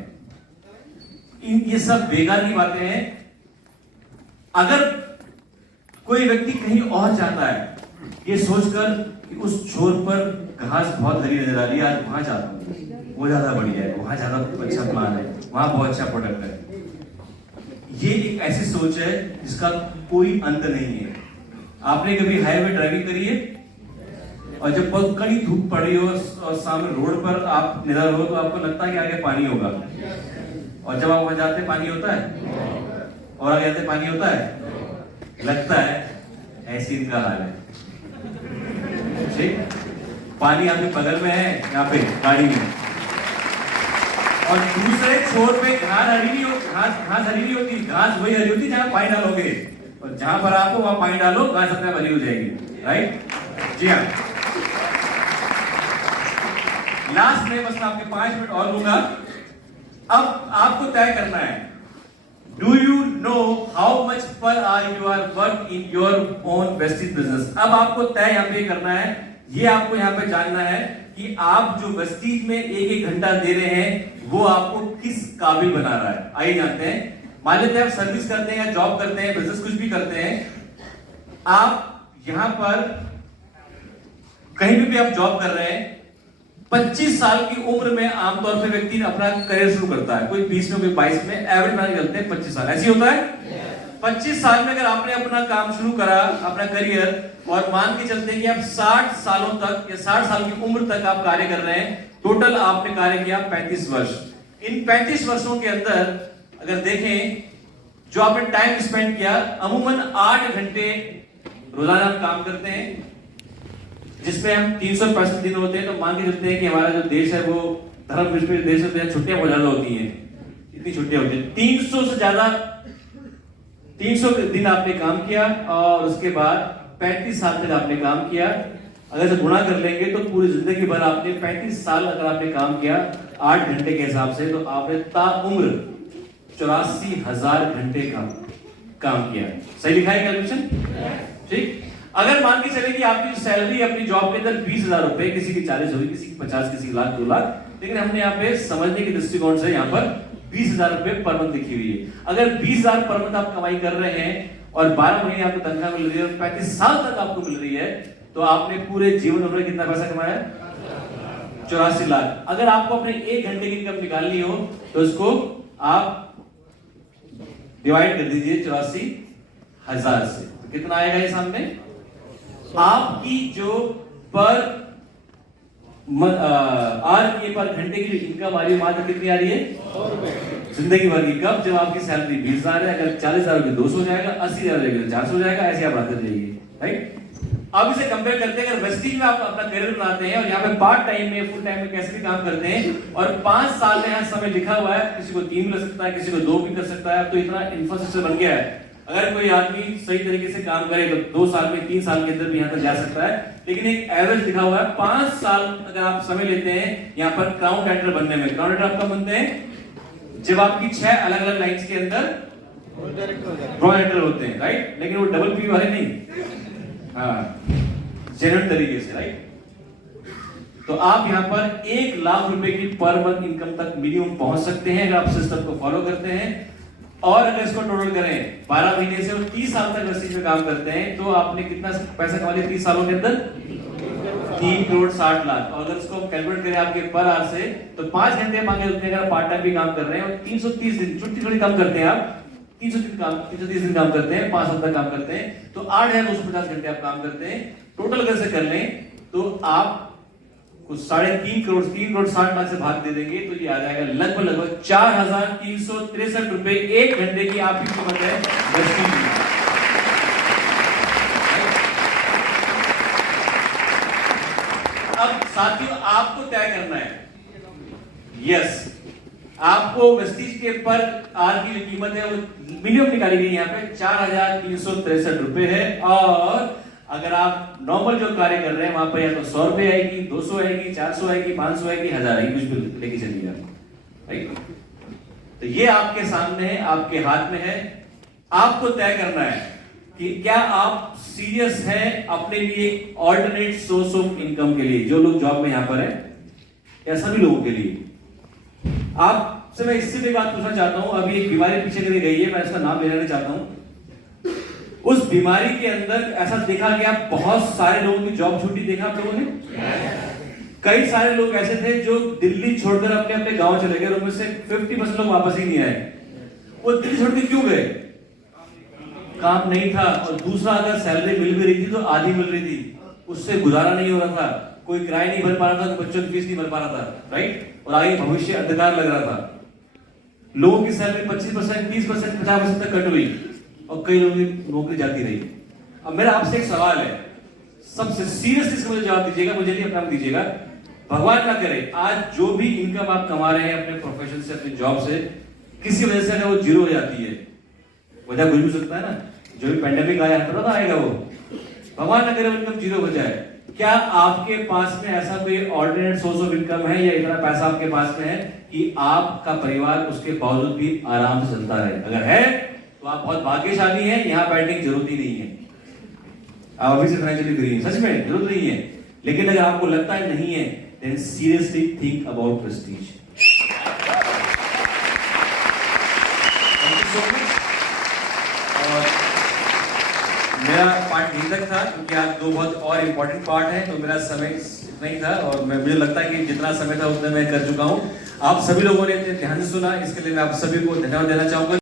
ये सब बेकार की बातें हैं। अगर कोई व्यक्ति कहीं और जाता है ये सोचकर कि उस छोर पर घास बहुत हरी नजर आ रही है, आज वहां जाता हूं, वो ज्यादा बढ़िया है, वहां ज्यादा अच्छा प्लान है, वहां बहुत अच्छा प्रोडक्ट है, ये एक ऐसी सोच है जिसका कोई अंत नहीं है। आपने कभी हाईवे ड्राइविंग करी है? और जब बहुत कड़ी धूप पड़ी हो और सामने रोड पर आप निधर हो तो आपको लगता है कि आगे पानी होगा, और जब आप वहां जाते पानी होता है, और आगे जाते पानी होता है, लगता है ऐसी इनका हाल है। ठीक, पानी आपके बगल में है, यहाँ पे गाड़ी में, और दूसरे छोर पे घास हरी नहीं होती, घास हरी नहीं होती, घास वही हरी होती जहां पानी डालोगे, और जहां पर आपको वहां पानी डालो, घास अपने हरी हो जाएगी। राइट? जी हाँ। लास्ट में बस आपके 5 मिनट और लूंगा। अब आपको तय करना है, do you know how much per hour you are work in your own wastage business? अब आपको तय यहां पे करना है, ये आपको यहां पे जानना है कि आप जो वेस्टेज में 1-1 घंटा दे रहे हैं वो आपको किस काबिल बना रहा है। आइए जानते हैं। मान लेते हैं आप सर्विस करते हैं या जॉब करते हैं, बिजनेस कुछ भी करते हैं, आप यहां पर कहीं भी आप जॉब कर रहे हैं, 25 साल की उम्र में आमतौर पर व्यक्ति अपना करियर शुरू करता है, कोई 20 में, कोई 22 में, एवरेज मान के चलते हैं 25 साल, ऐसी होता है। 25 साल में अगर आपने अपना काम शुरू करा, अपना करियर, और मान के चलते हैं कि आप 60 सालों तक या 60 साल की उम्र तक आप कार्य कर रहे हैं, टोटल आपने कार्य किया 35 वर्ष। इन 35 वर्षों के अंदर अगर देखें जो आपने टाइम स्पेंड किया, अमूमन 8 घंटे रोजाना हम काम करते हैं, जिसमें हम 365 दिन होते हैं। तो मान के चलते हैं कि हमारा जो देश है वो धर्म निरपेक्ष देश होते हैं, छुट्टियां बहुत ज्यादा होती हैं, इतनी छुट्टियां होती हैं, 300 से ज्यादा 300 दिन आपने काम किया, और उसके बाद 35 साल तक आपने काम किया। अगर इसे गुणा कर लेंगे तो पूरी जिंदगी भर आपने 35 साल अगर आपने काम किया 8 घंटे के हिसाब से, तो आपने ताउम्र 84,000 घंटे का काम किया। सही लिखा है कैलकुलेशन? ठीक। अगर मान के चले कि आपकी जो सैलरी अपनी जॉब के अंदर 20,000 रुपए, किसी की 40 होगी, किसी की 50, किसी की लाख, 2 लाख, लेकिन हमने यहाँ पे समझने के दृष्टिकोण से यहाँ पर 20,000 रुपए पर मंथ लिखी हुई है। अगर 20,000 पर मंथ आप कमाई कर रहे हैं और 12 महीने आपको तनख्वाह मिल रही है और 35 साल तक आपको मिल रही है, तो आपने पूरे जीवन में कितना पैसा कमाया? 84 लाख। अगर आपको अपने 1 घंटे की इनकम निकालनी हो तो इसको आप डिवाइड कर दीजिए 84,000 से, तो कितना आएगा ये सामने? आपकी जो पर पर घंटे की इनकम आ रही है, मात्र कितनी आ रही है? 100 जिंदगी भर की। कब? जब आपकी सैलरी 20,000 है, अगर 40,000 की 200 हो जाएगा, 80,000 की 400 हो जाएगा, ऐसे आप बढ़ाते जाइए। राइट? अब इसे कंपेयर करते हैं, अगर वेस्टेज में आप अपना करियर बनाते हैं और यहाँ पे पार्ट टाइम में, फुल टाइम में कैसे भी काम करते हैं, और 5 साल में यहाँ समय लिखा हुआ है, किसी को 3 मिल सकता है, किसी को 2 भी कर सकता है, तो इतना इंफ्रास्ट्रक्चर बन गया है। अगर कोई आदमी सही तरीके से काम करे तो 2 साल में, 3 साल के अंदर भी यहाँ तक जा सकता है, लेकिन एक एवरेज लिखा हुआ है 5 साल अगर आप समय लेते हैं यहाँ पर क्राउन राइटर बनने में। क्राउन राइटर आपका बनते हैं जब आपकी 6 अलग अलग लाइन्स के अंदर क्राउन राइटर होते हैं, राइट? लेकिन वो डबल पी वाले नहीं, हाँ, जेन्युइन तरीके से, राइट? तो आप यहाँ पर 1 लाख रुपए की पर मंथ इनकम तक मिनिमम पहुंच सकते हैं अगर आप सिस्टम को फॉलो करते हैं। और अगर इसको टोटल करें 12 महीने से और 30 साल तक वेस्टेज में काम करते हैं, तो आपने कितना पैसा कमा लिया 30 सालों के अंदर? 3 करोड़ 60 लाख। और अगर इसको हम कैलकुलेट करें आपके पर आवर से, तो 5 घंटे मांगे उतने अगर पार्ट टाइम भी काम कर रहे हैं, और 330 दिन, छुट्टी थोड़ी कम करते हैं आप, 330 दिन काम करते हैं, 5 साल तक काम करते हैं, तो 8,250 घंटे आप काम करते हैं। टोटल अगर से कर लें तो आप कुछ 3.5 करोड़ 60 लाख से भाग दे देंगे, तो ये आ जाएगा लगभग 4,363 रुपए 1 घंटे की आपकी कीमत है वेस्टेज की। अब साथियों आपको तय करना है, यस, आपको वेस्टेज के पर आर की जो कीमत है वो मिनिमम निकाली गई यहाँ पे 4,363 रुपए है, और अगर आप नॉर्मल जो कार्य कर रहे हैं वहां पर या तो 100 रुपए आएगी, 200 आएगी, 400 आएगी, 500 आएगी, 1000 आएगी, कुछ भी लेके चलिएगा, राइट। तो ये आपके सामने है, आपके हाथ में है। आपको तय करना है कि क्या आप सीरियस हैं अपने लिए ऑल्टरनेट सोर्स ऑफ इनकम के लिए, जो लोग जॉब में यहां पर है या सभी लोगों के लिए। आपसे मैं इससे भी बात पूछना चाहता हूं, अभी एक बीमारी पीछे करी गई है, मैं इसका नाम लेना नहीं चाहता हूं। उस बीमारी के अंदर ऐसा देखा गया बहुत सारे लोगों की जॉब छूटी, देखा आप लोगों ने? कई सारे लोग ऐसे थे जो दिल्ली छोड़कर अपने अपने गांव चले गए, उनमें से 50% लोग वापस ही नहीं आए। वो दिल्ली छोड़ के क्यों गए? काम नहीं था, और दूसरा अगर सैलरी मिल भी रही थी तो आधी मिल रही थी, उससे गुजारा नहीं हो रहा था, कोई किराया नहीं भर पा रहा था, बच्चों की फीस नहीं भर पा रहा था, राइट। और आगे भविष्य अंधकार लग रहा था। लोगों की सैलरी 25%, 30%, 50% तक कट हुई और कई लोगों की नौकरी जाती रही। अब मेरा आपसे एक सवाल है, सबसे सीरियसली इसका मुझे जवाब दीजिएगा, मुझे नहीं अपना दीजिएगा। भगवान ना करे आज जो भी इनकम आप कमा रहे हैं अपने प्रोफेशन से, अपनी जॉब से, किसी वजह से अगर वो जीरो हो जाती है, वजह कुछ भी सकता है ना, जो भी पेंडेमिक आया है तो आएगा वो, भगवान ना करे इनकम जीरो हो जाए, क्या आपके पास में ऐसा कोई ऑल्टरनेट सोर्स ऑफ इनकम है या इतना पैसा आपके पास में है कि आपका परिवार उसके बावजूद भी आराम से चलता रहे? अगर है तो आप बहुत भाग्यशाली हैं, यहां बैठने की जरूरत ही नहीं है, आप अभी से फाइनेंशियली फ्री हैं, सच में जरूरत नहीं है। लेकिन अगर आपको लगता है नहीं है, then seriously think about prestige. और मेरा पार्ट यहीं तक था, क्योंकि आज दो बहुत और इंपॉर्टेंट पार्ट है, तो मेरा समय इतना ही था, और मुझे लगता है कि जितना समय था उतना मैं कर चुका हूं। आप सभी लोगों ने ध्यान से सुना, इसके लिए मैं आप सभी को धन्यवाद देना चाहूंगा।